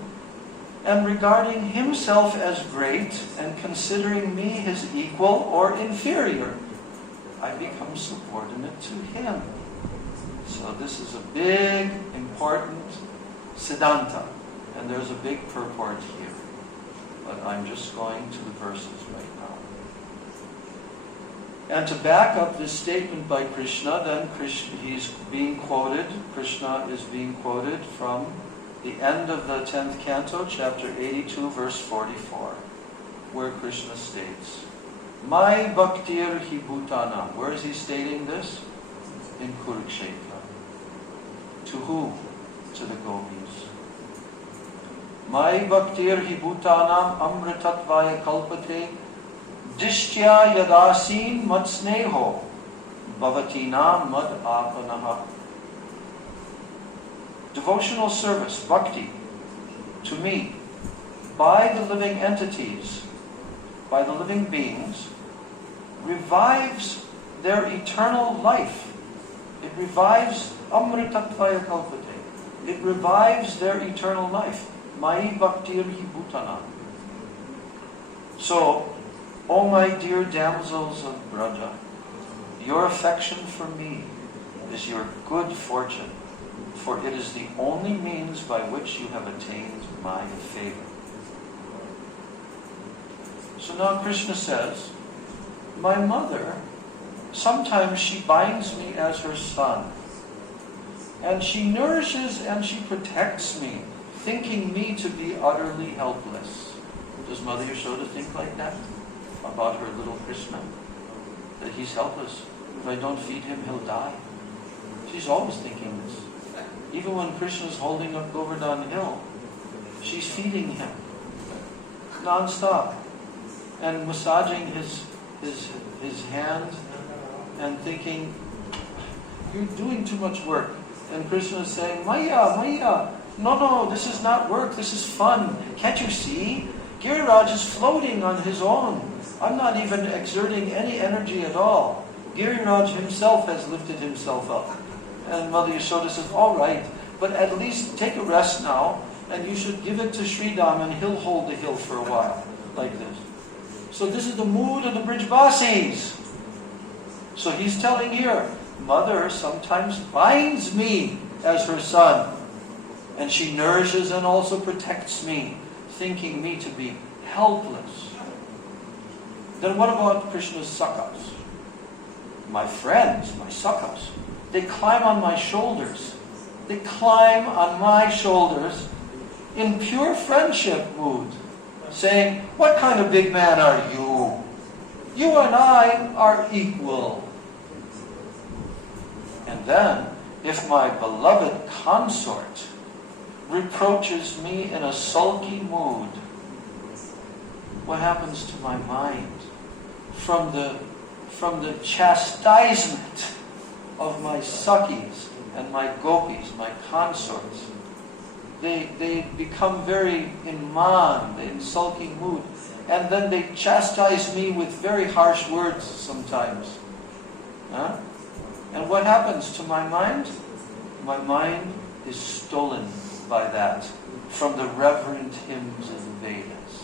and regarding himself as great and considering me his equal or inferior, I become subordinate to him. So this is a big, important siddhanta, and there's a big purport here. But I'm just going to the verses right now. And to back up this statement by Krishna, then he's being quoted, Krishna is being quoted from the end of the 10th canto, chapter 82, verse 44, where Krishna states, Mai bhaktir hi bhutanam. Where is he stating this? In Kurukshetra. To who? To the gopis. Mai bhaktir hi bhutanam amritatvaya kalpate Dishtya yadasin mad sneho bhavatina mad apanaha. Devotional service, bhakti, to me, by the living entities, by the living beings, revives their eternal life. It revives amritatvaya kalpate. It revives their eternal life. Mai bhaktirhi bhutana. So, O my dear damsels of Braja, your affection for me is your good fortune, for it is the only means by which you have attained my favor. So now Krishna says, my mother, sometimes she binds me as her son, and she nourishes and she protects me, thinking me to be utterly helpless. Does Mother Yashoda think like that about her little Krishna? That he's helpless. If I don't feed him, he'll die. She's always thinking this. Even when Krishna's holding up Govardhan Hill, she's feeding him non-stop and massaging his hand and thinking, you're doing too much work. And Krishna is saying, Maya, no, this is not work, this is fun. Can't you see? Giriraj is floating on his own. I'm not even exerting any energy at all. Giriraj himself has lifted himself up. And Mother Yashoda says, all right, but at least take a rest now, and you should give it to Sridham, and he'll hold the hill for a while, like this. So this is the mood of the Brijvasis. So he's telling here, Mother sometimes binds me as her son, and she nourishes and also protects me, thinking me to be helpless. Then what about Krishna's sakhas? My friends, my sakhas, they climb on my shoulders. They climb on my shoulders in pure friendship mood, saying, what kind of big man are you? You and I are equal. And then, if my beloved consort reproaches me in a sulky mood, what happens to my mind? From the chastisement of my sakhis and my gopis, my consorts, they become very in sulking mood, and then they chastise me with very harsh words sometimes. Huh? And what happens to my mind? My mind is stolen by that from the reverent hymns of the Vedas.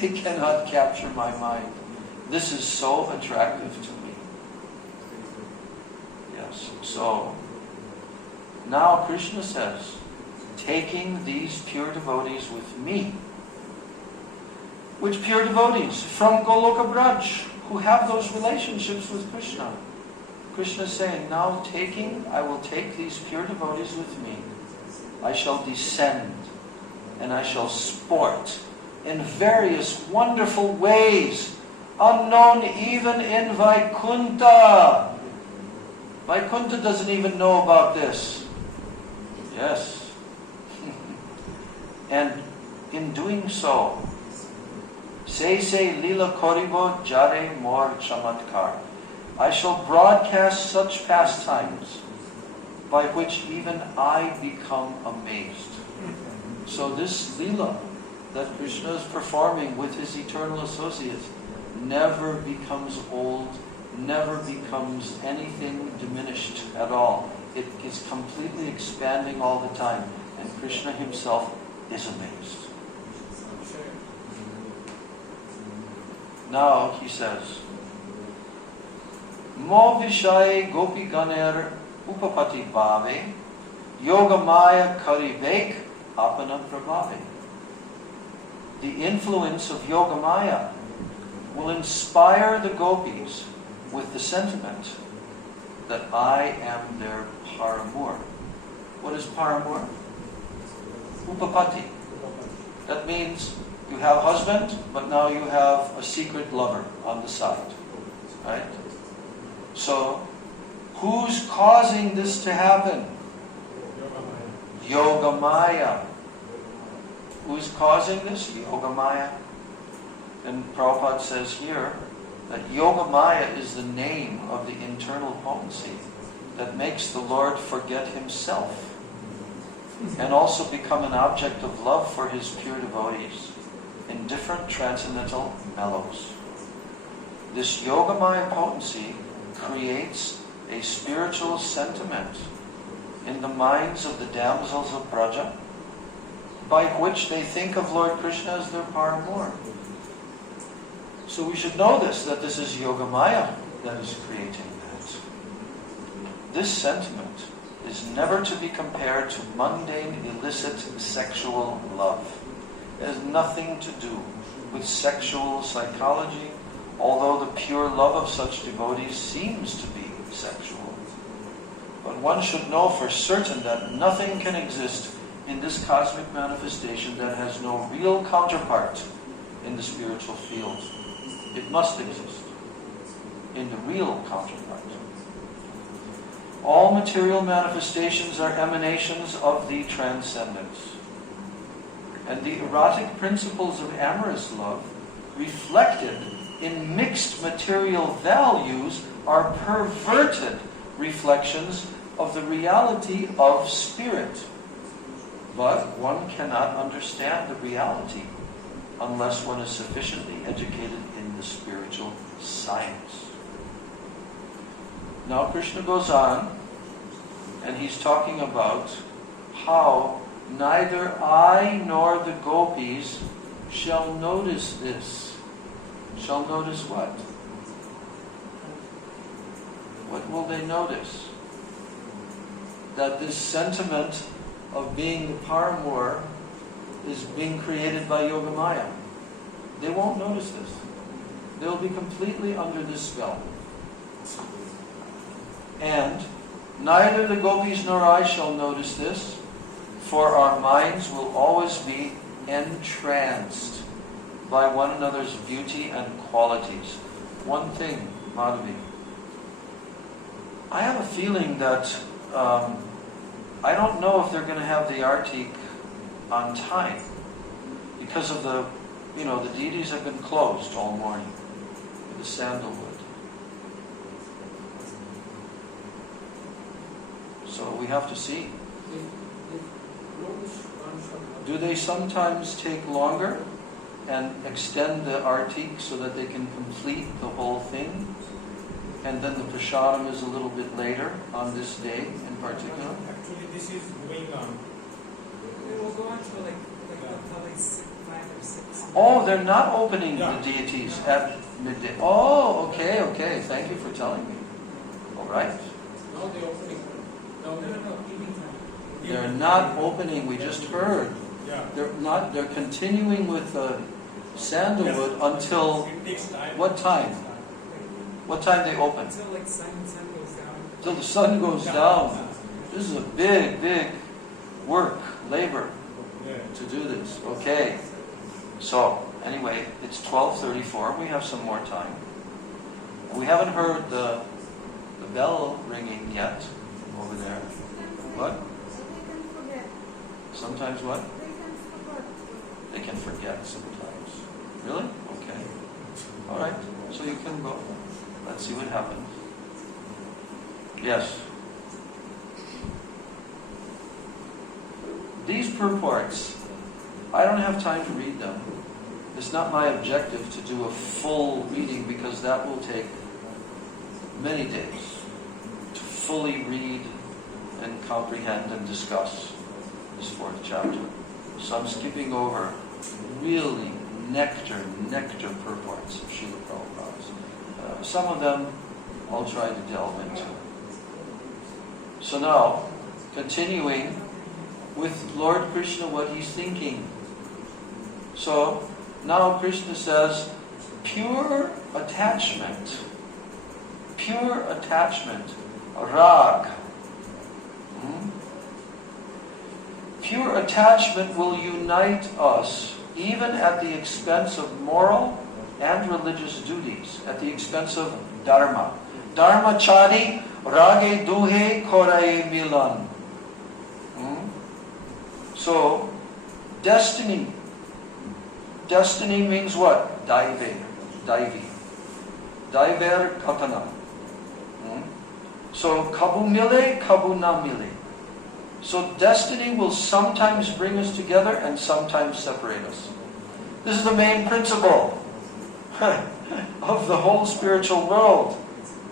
They cannot capture my mind. This is so attractive to me. Yes, so now Krishna says, taking these pure devotees with me. Which pure devotees? From Goloka Braj, who have those relationships with Krishna. Krishna is saying, now I will take these pure devotees with me. I shall descend and I shall sport in various wonderful ways, unknown even in Vaikuntha. Vaikuntha doesn't even know about this. Yes. And in doing so, say lila koribo jare mor chamatkar. I shall broadcast such pastimes by which even I become amazed. So this lila that Krishna is performing with his eternal associates never becomes old, never becomes anything diminished at all. It is completely expanding all the time, and Krishna himself is amazed. Now he says, Mo vishaye gopi ganer upapati bhave yoga maya karibek apana prabhave. The influence of yoga maya will inspire the gopis with the sentiment that I am their paramour. What is paramour? Upapati. That means you have a husband, but now you have a secret lover on the side. Right? So, who's causing this to happen? Yoga Maya. Who's causing this? Yoga Maya. And Prabhupada says here that Yogamaya is the name of the internal potency that makes the Lord forget himself and also become an object of love for his pure devotees in different transcendental mellows. This Yogamaya potency creates a spiritual sentiment in the minds of the damsels of Braja, by which they think of Lord Krishna as their paramour. So we should know this, that this is Yogamaya that is creating that. This sentiment is never to be compared to mundane, illicit sexual love. It has nothing to do with sexual psychology, although the pure love of such devotees seems to be sexual. But one should know for certain that nothing can exist in this cosmic manifestation that has no real counterpart in the spiritual field. It must exist in the real counterpart. All material manifestations are emanations of the transcendence. And the erotic principles of amorous love, reflected in mixed material values, are perverted reflections of the reality of spirit. But one cannot understand the reality unless one is sufficiently educated in the spiritual science. Now Krishna goes on, and he's talking about how neither I nor the gopis shall notice this. Shall notice what? What will they notice? That this sentiment of being the paramour is being created by Yogamaya. They won't notice this. They'll be completely under this spell. And neither the gopis nor I shall notice this, for our minds will always be entranced by one another's beauty and qualities. One thing, Madhavi, I have a feeling that I don't know if they're going to have the Artik on time because of the deities have been closed all morning with the sandalwood. So we have to see. Do they sometimes take longer and extend the Artik so that they can complete the whole thing? And then the Prasadam is a little bit later on this day in particular? Actually, this is going on. It will go on till like 5 or 6. Oh, they're not opening Yeah. the deities at midday. Oh, okay. Thank you for telling me. All right. Now they opening. No, evening time. They're not opening, we just heard. Yeah. They're continuing with the sandalwood until It takes time. what time? What time they open? Until like sun goes down. Till the sun goes down. This is a big work, labor Yeah. to do this. Okay. So, anyway, it's 12:34. We have some more time. We haven't heard the bell ringing yet over there. What? Sometimes what? They can forget sometimes. Really? Okay. All right. So you can go. Let's see what happens. Yes. These purports, I don't have time to read them. It's not my objective to do a full reading because that will take many days to fully read and comprehend and discuss this 4th chapter. So I'm skipping over really nectar purports of Srila Prabhupada's. Some of them I'll try to delve into. So now, continuing with Lord Krishna, what he's thinking. So now Krishna says, pure attachment, rag. Pure attachment will unite us even at the expense of moral and religious duties, at the expense of dharma. Dharma chari rage duhe korae milan. So, destiny. Destiny means what? Daiver. Daiver Katana. So, kabu mile, kabu na mile. So, destiny will sometimes bring us together and sometimes separate us. This is the main principle of the whole spiritual world.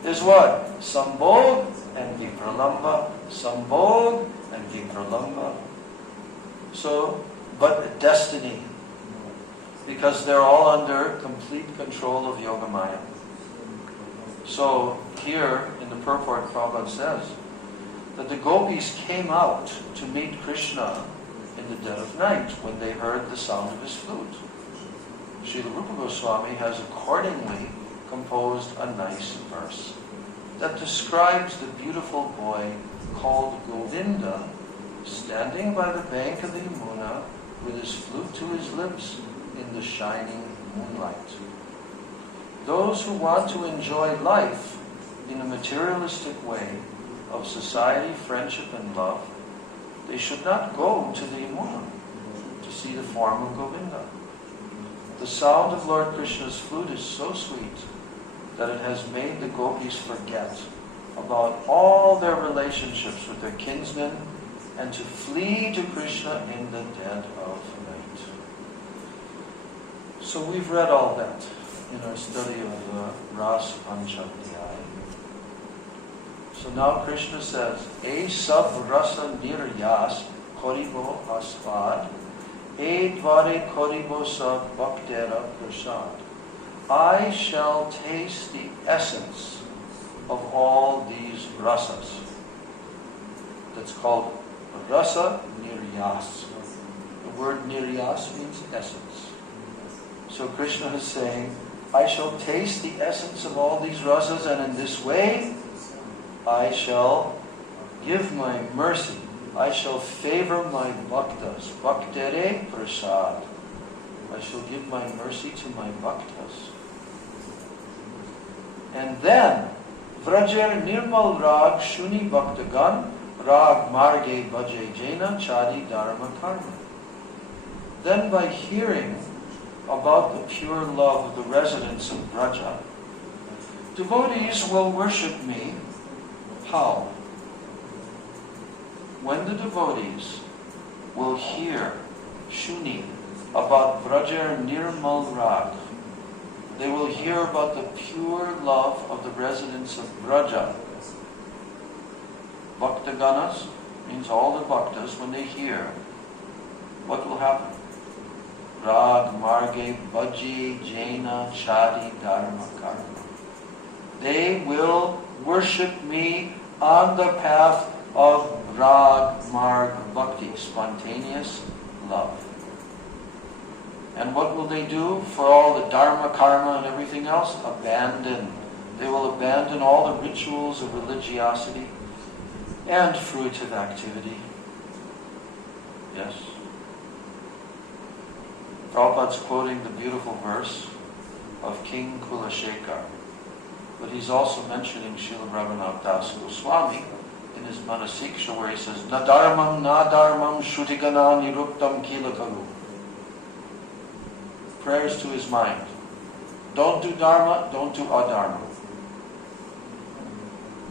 Is what? Sambhog and Vipralamba. Sambhog and Vipralamba. So, but destiny. Because they're all under complete control of Yogamaya. So, here in the purport, Prabhupada says that the gopis came out to meet Krishna in the dead of night when they heard the sound of his flute. Srila Rupa Goswami has accordingly composed a nice verse that describes the beautiful boy called Govinda standing by the bank of the Yamuna with his flute to his lips in the shining moonlight. Those who want to enjoy life in a materialistic way of society, friendship, and love, they should not go to the Yamuna to see the form of Govinda. The sound of Lord Krishna's flute is so sweet that it has made the gopis forget about all their relationships with their kinsmen and to flee to Krishna in the dead of night. So we've read all that in our study of Ras Panchadhyaya. So now Krishna says, E sab rasa niryas koribo asvad, E dvare koribo sab bhaktera prasad. I shall taste the essence of all these rasas. That's called rasa niryas. The word niryas means essence. So Krishna is saying, I shall taste the essence of all these rasas, and in this way I shall give my mercy. I shall favor my bhaktas. Bhaktere prasad. I shall give my mercy to my bhaktas. And then, Vrajer nirmal rag shuni bhaktagan rag marge bhaje jena chadi dharma karma. Then by hearing about the pure love of the residents of Braja, devotees will worship me. How? When the devotees will hear Shuni about Vraja Nirmal Rag, they will hear about the pure love of the residents of Braja. Bhaktaganas means all the bhaktas, when they hear, what will happen? Rag, Marge, Bhaji, Jaina, Chadi, Dharma, Karma. They will worship me on the path of Rag, Marg, Bhakti, spontaneous love. And what will they do for all the Dharma, Karma, and everything else? Abandon. They will abandon all the rituals of religiosity and fruitive activity. Yes. Prabhupada's quoting the beautiful verse of King Kulashekar, but he's also mentioning Srila Raghunath Das Goswami in his Manasiksha, where he says, Na dharmam shrutigana niruptam kilakaru. Prayers to his mind. Don't do dharma, don't do adharma.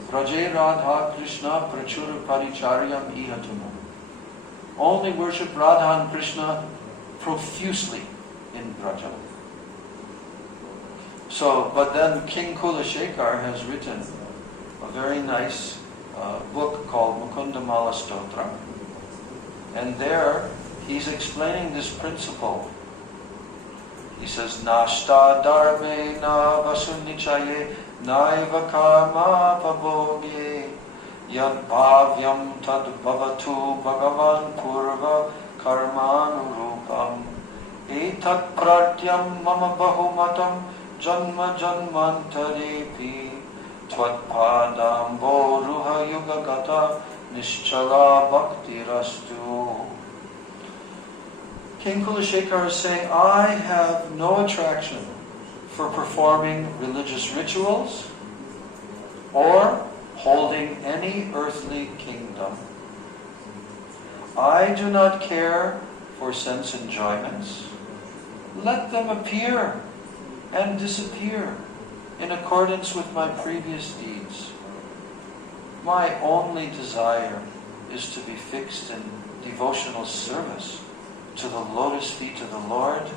Vraje Radha Krishna prachur paricharyam ihatuma. Only worship Radha and Krishna profusely in Braja. So, but then King Kulashekar has written a very nice book called Mukundamala Stotra. And there he's explaining this principle. He says, Nashta dharme na vasunichaye naiva karma pavoge yad bhavyam tad bhavatu bhagavan purva karmanurupam etat pratyam mama bahumatam janma janmantarepi tvat boruha yuga gata nischala bhakti rastu. King Kulashekar is saying, I have no attraction for performing religious rituals or holding any earthly kingdom. I do not care for sense enjoyments. Let them appear and disappear in accordance with my previous deeds. My only desire is to be fixed in devotional service to the lotus feet of the Lord,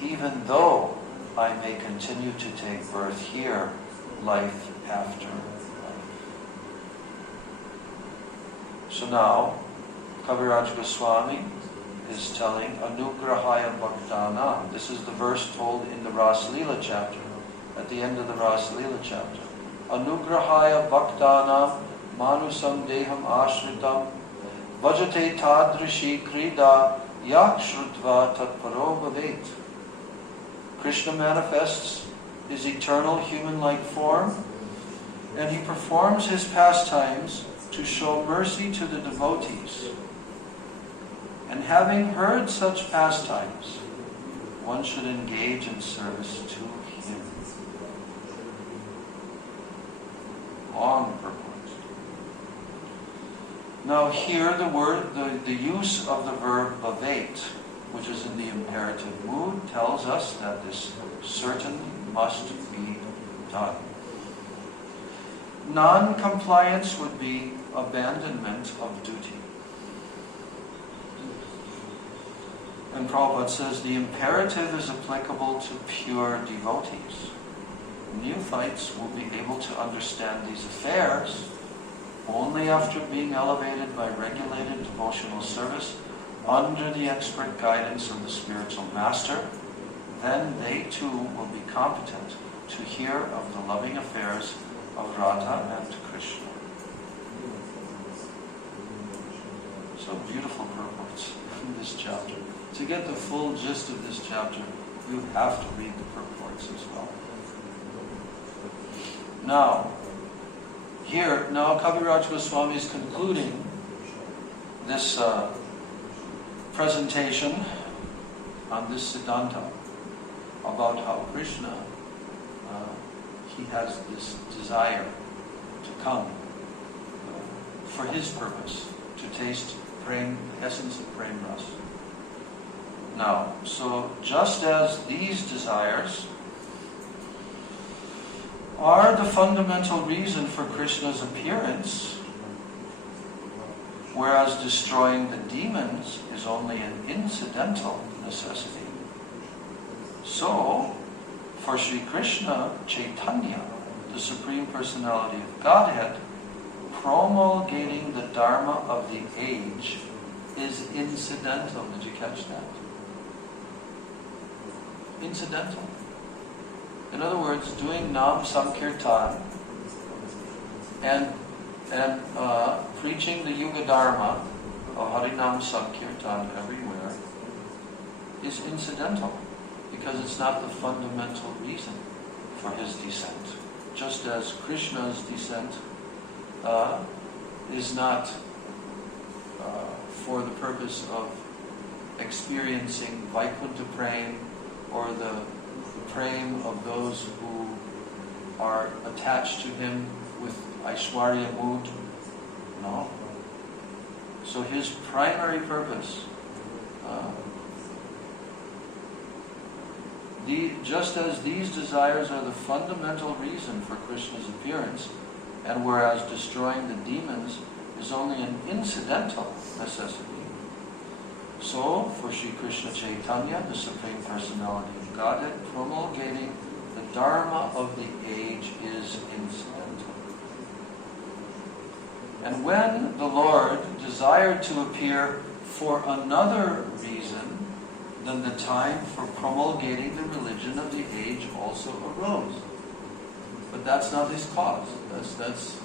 even though I may continue to take birth here, life after life. So now, Kaviraj Goswami is telling Anugrahaya Bhaktana. This is the verse told in the Ras Leela chapter, at the end of the Ras Leela chapter. Anugrahaya Bhaktana Manusam Deham Ashritam Vajate Tadrishi Krida Yak Shrutva Tatparo Bhavet. Krishna manifests his eternal human-like form, and he performs his pastimes to show mercy to the devotees. And having heard such pastimes, one should engage in service to him. Long purport. Now here the use of the verb bhavet, which is in the imperative mood, tells us that this certainly must be done. Non-compliance would be abandonment of duty. And Prabhupada says the imperative is applicable to pure devotees. Neophytes will be able to understand these affairs only after being elevated by regulated devotional service under the expert guidance of the spiritual master. Then they too will be competent to hear of the loving affairs of Radha and Krishna. So beautiful purports in this chapter. To get the full gist of this chapter, you have to read the purports as well. Now Kaviraj Goswami is concluding this presentation on this Siddhanta about how Krishna, he has this desire to come for his purpose, to taste prem, the essence of prem ras. Now, so just as these desires are the fundamental reason for Krishna's appearance, whereas destroying the demons is only an incidental necessity, so for Sri Krishna Chaitanya, the Supreme Personality of Godhead, promulgating the Dharma of the age is incidental. Did you catch that? Incidental. In other words, doing Nam Sankirtan and preaching the Yuga Dharma of Harinam Sankirtan everywhere is incidental, because it's not the fundamental reason for his descent. Just as Krishna's descent is not for the purpose of experiencing Vaikuntha Prem or the prem of those who are attached to him with Aishwarya mood. No. So his primary purpose, just as these desires are the fundamental reason for Krishna's appearance, and whereas destroying the demons is only an incidental necessity, so for Sri Krishna Chaitanya, the Supreme Personality of Godhead, promulgating the Dharma of the age is incidental. And when the Lord desired to appear for another reason, then the time for promulgating the religion of the age also arose. But that's not his cause. That's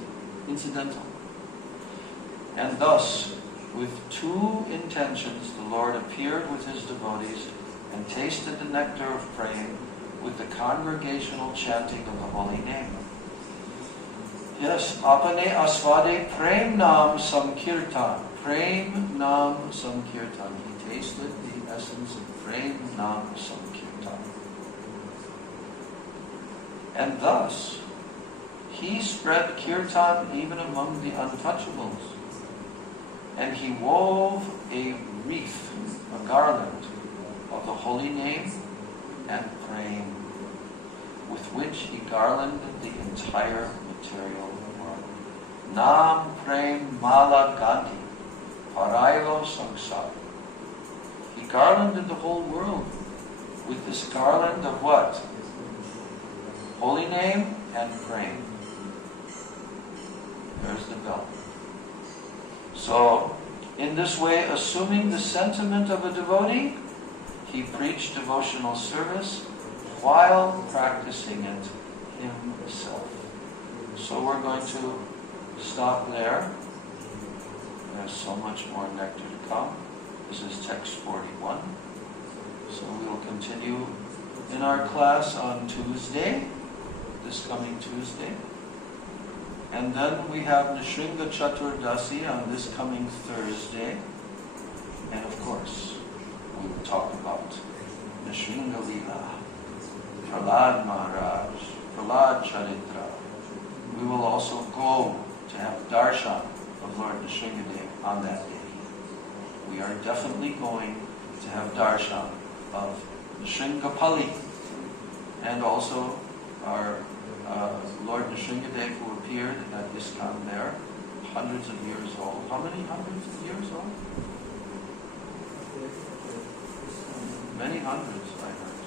incidental. And thus, with two intentions, the Lord appeared with his devotees and tasted the nectar of praying with the congregational chanting of the holy name. Yes, apane asvade prem nam samkirtan. Prem nam samkirtan. He tasted the essence of prem nam samkirtan. And thus, he spread kirtan even among the untouchables. And he wove a wreath, a garland of the holy name and praying with which he garlanded the entire material world. Nam Prem Mala Gandhi Parailo Sangsar. He garlanded the whole world with this garland of what? Holy name and praying. There's the bell. So, in this way, assuming the sentiment of a devotee, he preached devotional service while practicing it himself. So we're going to stop there. There's so much more nectar to come. This is text 41. So we will continue in our class on Tuesday, this coming Tuesday. And then we have Nishringa Chaturdasi on this coming Thursday. And of course, we will talk about Nishringa Leela, Prahlad Maharaj, Prahlad Charitra. We will also go to have darshan of Lord Nishringadev on that day. We are definitely going to have darshan of Nishringapali and also our Lord Nishringadev who appeared at ISKCON there, hundreds of years old. How many hundreds of years old? Many hundreds, I heard.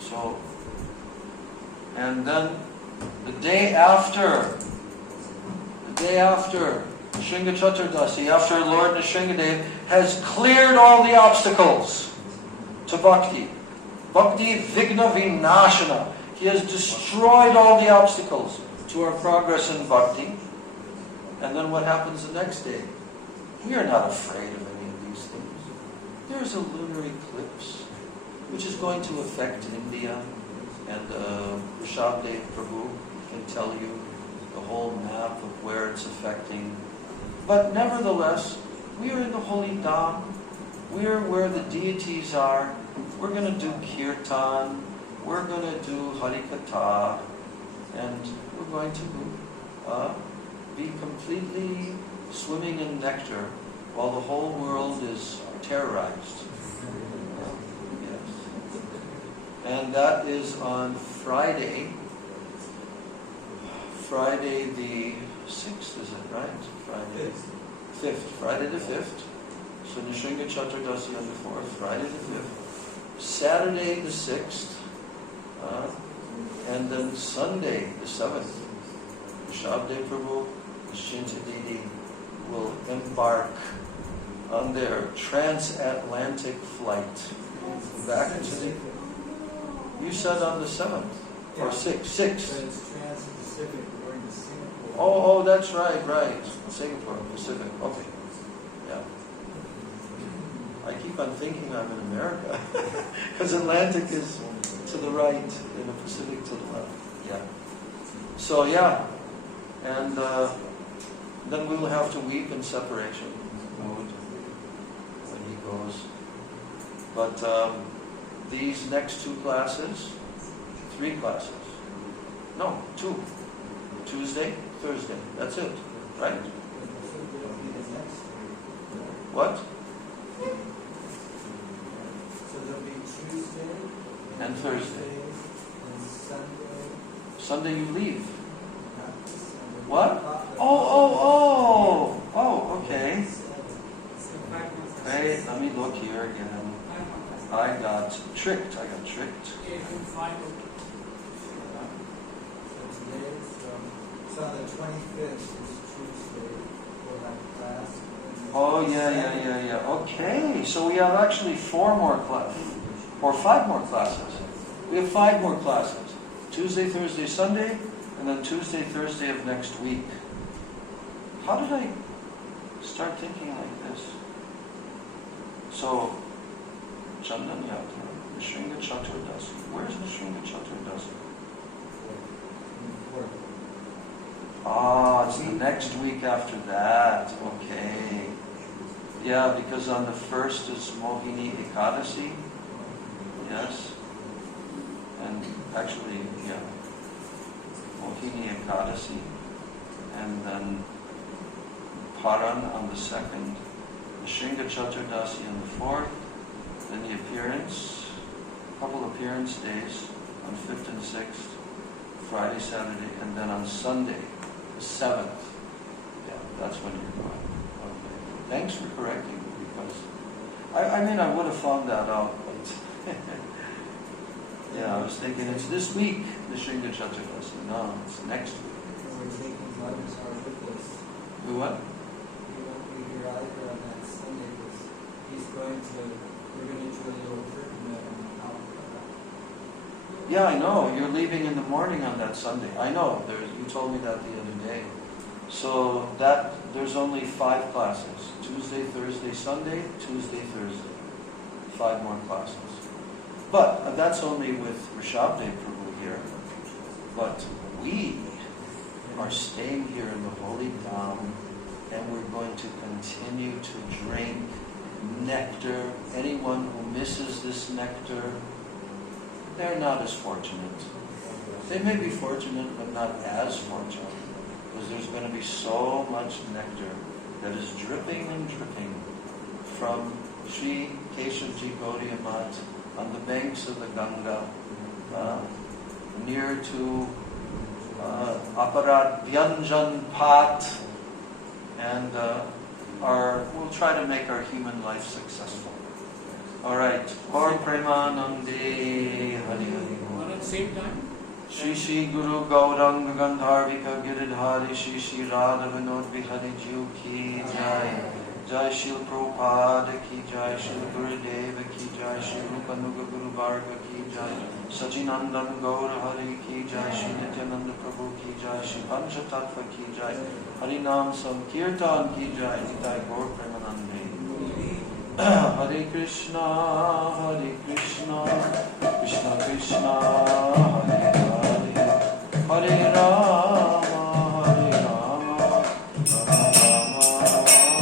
So, and then the day after Nishringa Chaturdasi, after Lord Nishringadev has cleared all the obstacles to bhakti. Bhakti Vigna Vinashana. He has destroyed all the obstacles to our progress in bhakti. And then what happens the next day? We are not afraid of any of these things. There is a lunar eclipse which is going to affect India, and Rishabdev Prabhu can tell you the whole map of where it's affecting. But nevertheless, we are in the holy Dham. We are where the deities are. We're going to do kirtan. We're going to do harikatha. And we're going to be completely swimming in nectar while the whole world is terrorized. Yes. And that is on Friday the 6th, is it right? Friday 5th. Friday the 5th. So Nishringa Chaturdasi on the 4th, Friday the 5th. Saturday the 6th. And then Sunday the 7th. Rishabdev Prabhu, Nishinta Didi will embark on their transatlantic flight back to the... You said on the 7th? Or 6th? 6th. It's Trans-Pacific, we're going to Singapore. Oh, that's right. Singapore, Pacific, okay. Yeah. I keep on thinking I'm in America. Because Atlantic is to the right and the Pacific to the left. Yeah. So, yeah. And then we will have to weep in separation mode when he goes. But these next 2 classes, 3 classes. No, 2. Tuesday, Thursday. That's it, right? What? So there'll be Tuesday And Thursday. and Sunday. Sunday you leave. Not Sunday. What? Oh, okay. So 5 months. Wait, let me look here again. 5 months. I got tricked. 8 and 5. So on the 25th is Tuesday, we'll have class. Oh, yeah. Okay, so we have actually 4 more classes. Or 5 more classes. We have 5 more classes. Tuesday, Thursday, Sunday, and then Tuesday, Thursday of next week. How did I start thinking like this? So, Chandan Yatra, Nishringa Chaturdasi. Where's Nishringa Chaturdasi? Ah, it's the next week after that. Okay. Yeah, because on the 1st is Mohini Ekadasi. Yes. And actually, yeah. Mohini Ekadasi. And then Paran on the 2nd. Nishringa Chaturdasi on the 4th. Then the appearance. couple appearance days on 5th and 6th, Friday, Saturday, and then on Sunday, the 7th. Yeah, that's when you're going. Okay. Thanks for correcting me, because I mean, I would have found that out, but yeah, I was thinking it's this week, the Shringa Chaturasi. No, it's next week. We're taking Gladys with us. We what? We won't be here either on that Sunday because we're going to do a little curtain on the Yeah, I know. You're leaving in the morning on that Sunday. I know. You told me that the other day. So there's only 5 classes. Tuesday, Thursday, Sunday, Tuesday, Thursday. 5 more classes. But that's only with Rishabdev Prabhu here. But we are staying here in the holy Dham, and we're going to continue to drink nectar. Anyone who misses this nectar, they're not as fortunate. They may be fortunate, but not as fortunate, because there's going to be so much nectar that is dripping and dripping from Sri Keshavji Gaudiya Math on the banks of the Ganga, near to Aparat Vyanjan Pat, and we'll try to make our human life successful. All right. Or Premanandi Hari Hari. All at the same time? Shri Shri Guru Gauranga Gandharvika Giridhari Shri Shri Radha Vinod Vihari Jiu Ki Jai. Jai Shri Prabhupada Ki Jai. Shri Gurudeva Ki Jai. Shri Rupanuga Guru Varga Ki Jai. Sajinandan Gaura Hari Ki Jai. Shri Nityananda Prabhu Ki Jai. Shri Pancha Tattva Ki Jai. Harinam Sankirtan Ki Jai. Nitai Gaur Premanande. Hare Krishna, Krishna Krishna, Hare Hare, Hare Rama, Hare Rama, Rama Rama, Hare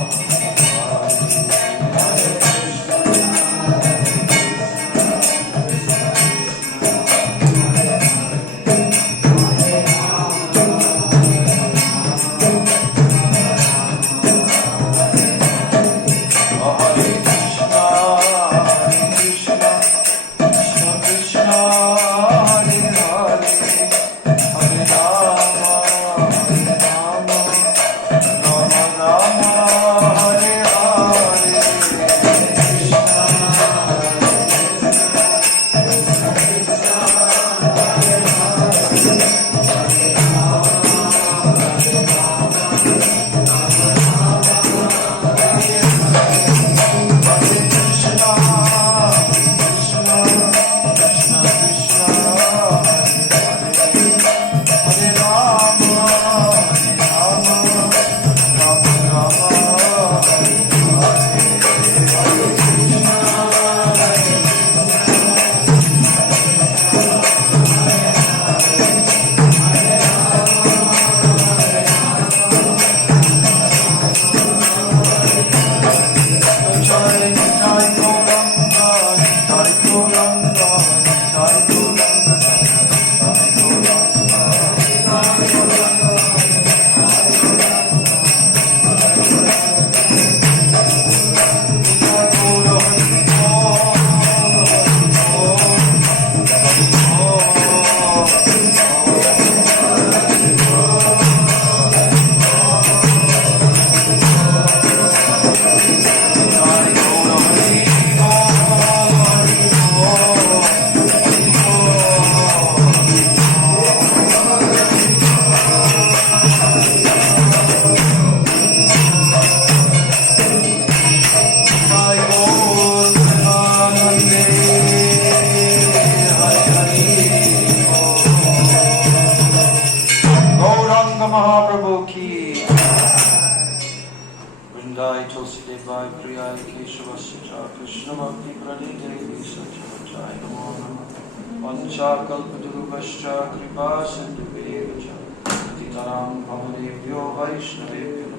Kalpadurubhascha kripa sindhubheva cha Patitanam bhavanebhyo vaishnavebhyo